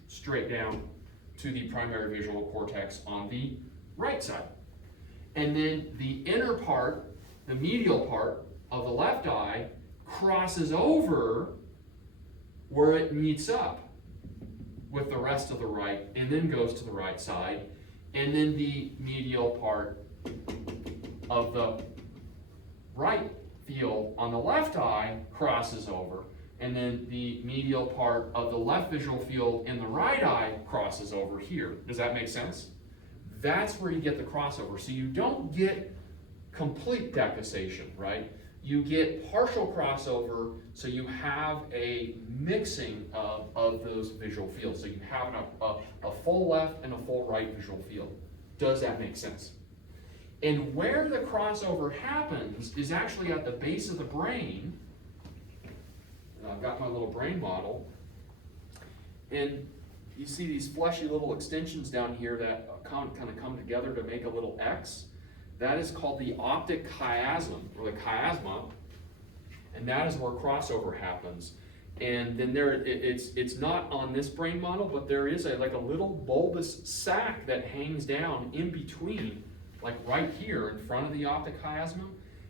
straight down to the primary visual cortex on the right side. And then the inner part, the medial part of the left eye, crosses over where it meets up with the rest of the right, and then goes to the right side. And then the medial part of the right field on the left eye crosses over, and then the medial part of the left visual field in the right eye crosses over here. Does that make sense? That's where you get the crossover. So you don't get complete decussation, right? You get partial crossover, so you have a mixing of those visual fields. So you have a full left and a full right visual field. Does that make sense? And where the crossover happens is actually at the base of the brain. And I've got my little brain model. And you see these fleshy little extensions down here that kind of come together to make a little X. That is called the optic chiasm, or the chiasma, and that is where crossover happens. And then it's not on this brain model, but there is like a little bulbous sac that hangs down in between, like right here in front of the optic chiasma,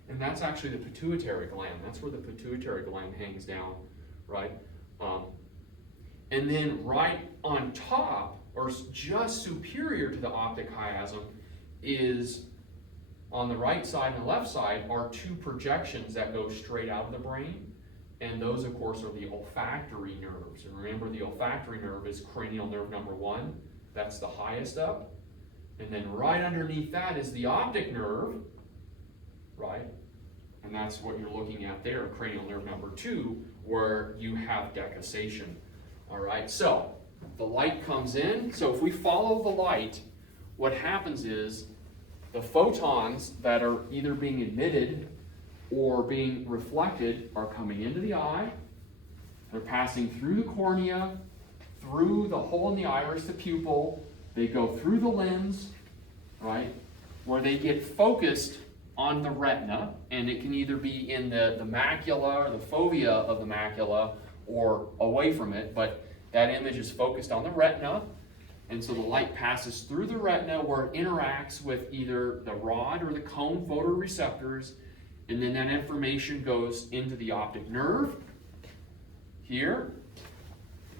and that's actually the pituitary gland. That's where the pituitary gland hangs down, right? And then right on top, or just superior to the optic chiasm, is on the right side and the left side are two projections that go straight out of the brain, and those, of course, are the olfactory nerves. And remember, the olfactory nerve is cranial nerve number 1. That's the highest up. And then right underneath that is the optic nerve, right? And that's what you're looking at there, cranial nerve number 2, where you have decussation. All right, so the light comes in. So if we follow the light, what happens is the photons that are either being emitted or being reflected are coming into the eye. They're passing through the cornea, through the hole in the iris, the pupil. They go through the lens, right, where they get focused on the retina, and it can either be in the macula or the fovea of the macula or away from it, but that image is focused on the retina. And so the light passes through the retina where it interacts with either the rod or the cone photoreceptors, and then that information goes into the optic nerve here,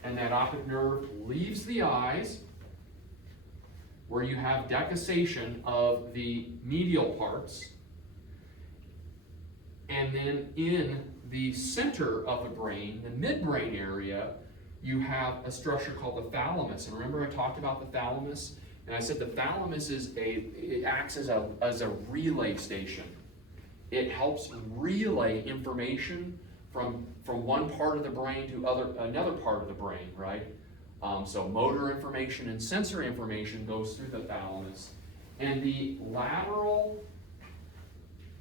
and that optic nerve leaves the eyes where you have decussation of the medial parts, and then in the center of the brain, the midbrain area, you have a structure called the thalamus. And remember I talked about the thalamus? And I said the thalamus it acts as a relay station. It helps relay information from one part of the brain to another part of the brain, right? So motor information and sensory information goes through the thalamus. And the lateral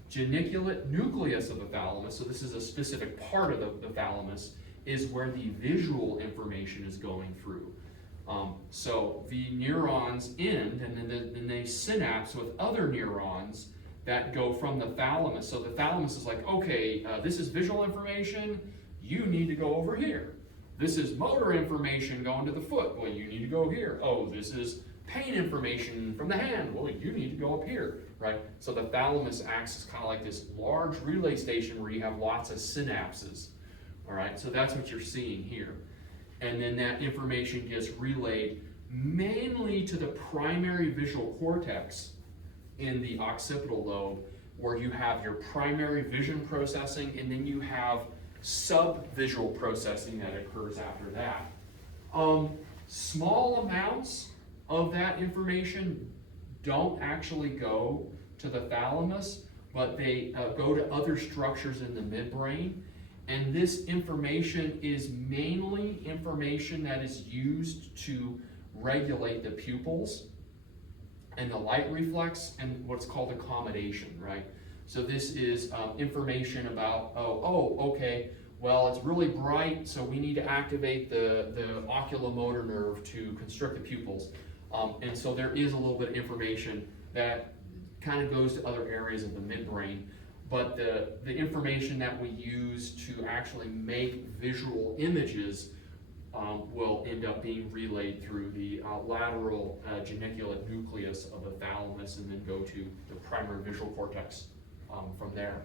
geniculate nucleus of the thalamus, so this is a specific part of the thalamus, is where the visual information is going through. So the neurons end, and then they synapse with other neurons that go from the thalamus. So the thalamus is like, okay, this is visual information, you need to go over here. This is motor information going to the foot, well, you need to go here. Oh, this is pain information from the hand, well, you need to go up here, right? So the thalamus acts as kind of like this large relay station where you have lots of synapses, all right? So that's what you're seeing here. And then that information gets relayed mainly to the primary visual cortex in the occipital lobe, where you have your primary vision processing, and then you have sub-visual processing that occurs after that. Small amounts of that information don't actually go to the thalamus, but they go to other structures in the midbrain. And this information is mainly information that is used to regulate the pupils and the light reflex and what's called accommodation, right? So this is information about, okay, well, it's really bright, so we need to activate the oculomotor nerve to constrict the pupils. And so there is a little bit of information that kind of goes to other areas of the midbrain. But the information that we use to actually make visual images will end up being relayed through the lateral geniculate nucleus of the thalamus and then go to the primary visual cortex from there.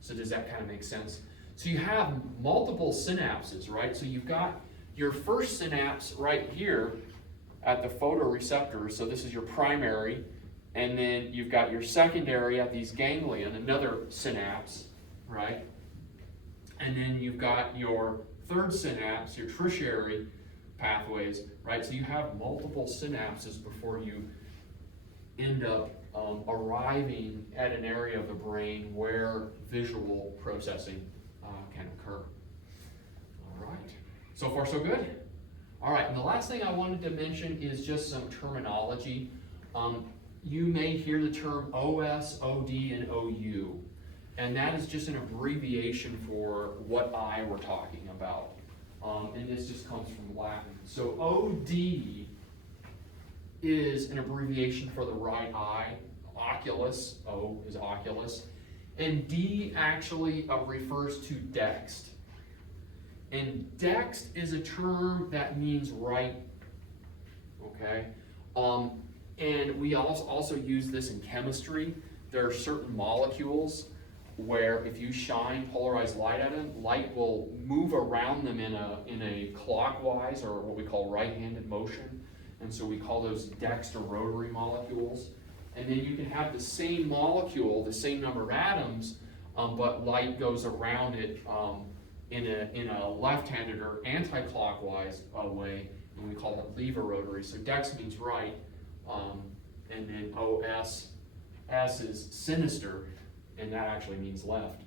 So does that kind of make sense? So you have multiple synapses, right? So you've got your first synapse right here at the photoreceptor, so this is your primary, and then you've got your secondary at these ganglion, another synapse, right? And then you've got your third synapse, your tertiary pathways, right? So you have multiple synapses before you end up arriving at an area of the brain where visual processing can occur. All right, so far so good? All right, and the last thing I wanted to mention is just some terminology. You may hear the term OS, OD, and OU, and that is just an abbreviation for what eye we're talking about. And this just comes from Latin. So OD is an abbreviation for the right eye. Oculus, O is oculus, and D actually refers to dext. And dext is a term that means right, okay? And we also use this in chemistry. There are certain molecules where if you shine polarized light at them, light will move around them in a clockwise, or what we call right-handed motion. And so we call those dextrorotary molecules. And then you can have the same molecule, the same number of atoms, but light goes around it in a left-handed or anti-clockwise way, and we call it levorotary. So dex means right, and then OS, S is sinister, and that actually means left.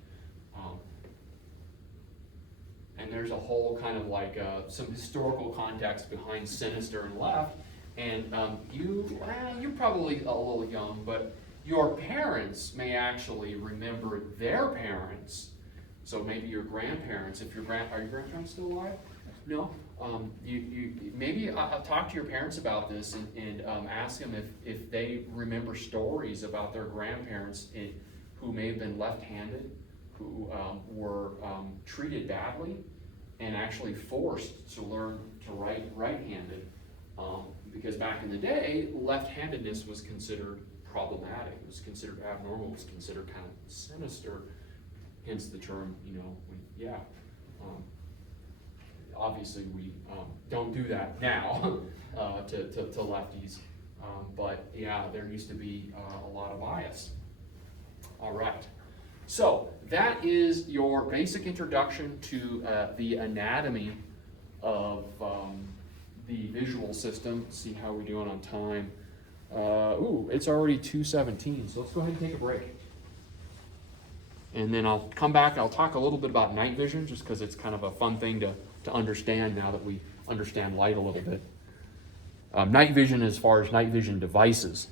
And there's a whole kind of like some historical context behind sinister and left. And you're probably a little young, but your parents may actually remember their parents. So maybe your grandparents, are your grandparents still alive? No? You maybe talk to your parents about this and ask them if they remember stories about their grandparents who may have been left-handed, who were treated badly and actually forced to learn to write right-handed. Because back in the day, left-handedness was considered problematic, it was considered abnormal, it was considered kind of sinister, hence the term, obviously we don't do that now to lefties, but yeah, there used to be a lot of bias. All right, so that is your basic introduction to the anatomy of the visual system. See how we're doing on time. Ooh, it's already 2:17, so let's go ahead and take a break. And then I'll come back and I'll talk a little bit about night vision, just because it's kind of a fun thing to understand now that we understand light a little bit. Night vision, as far as night vision devices.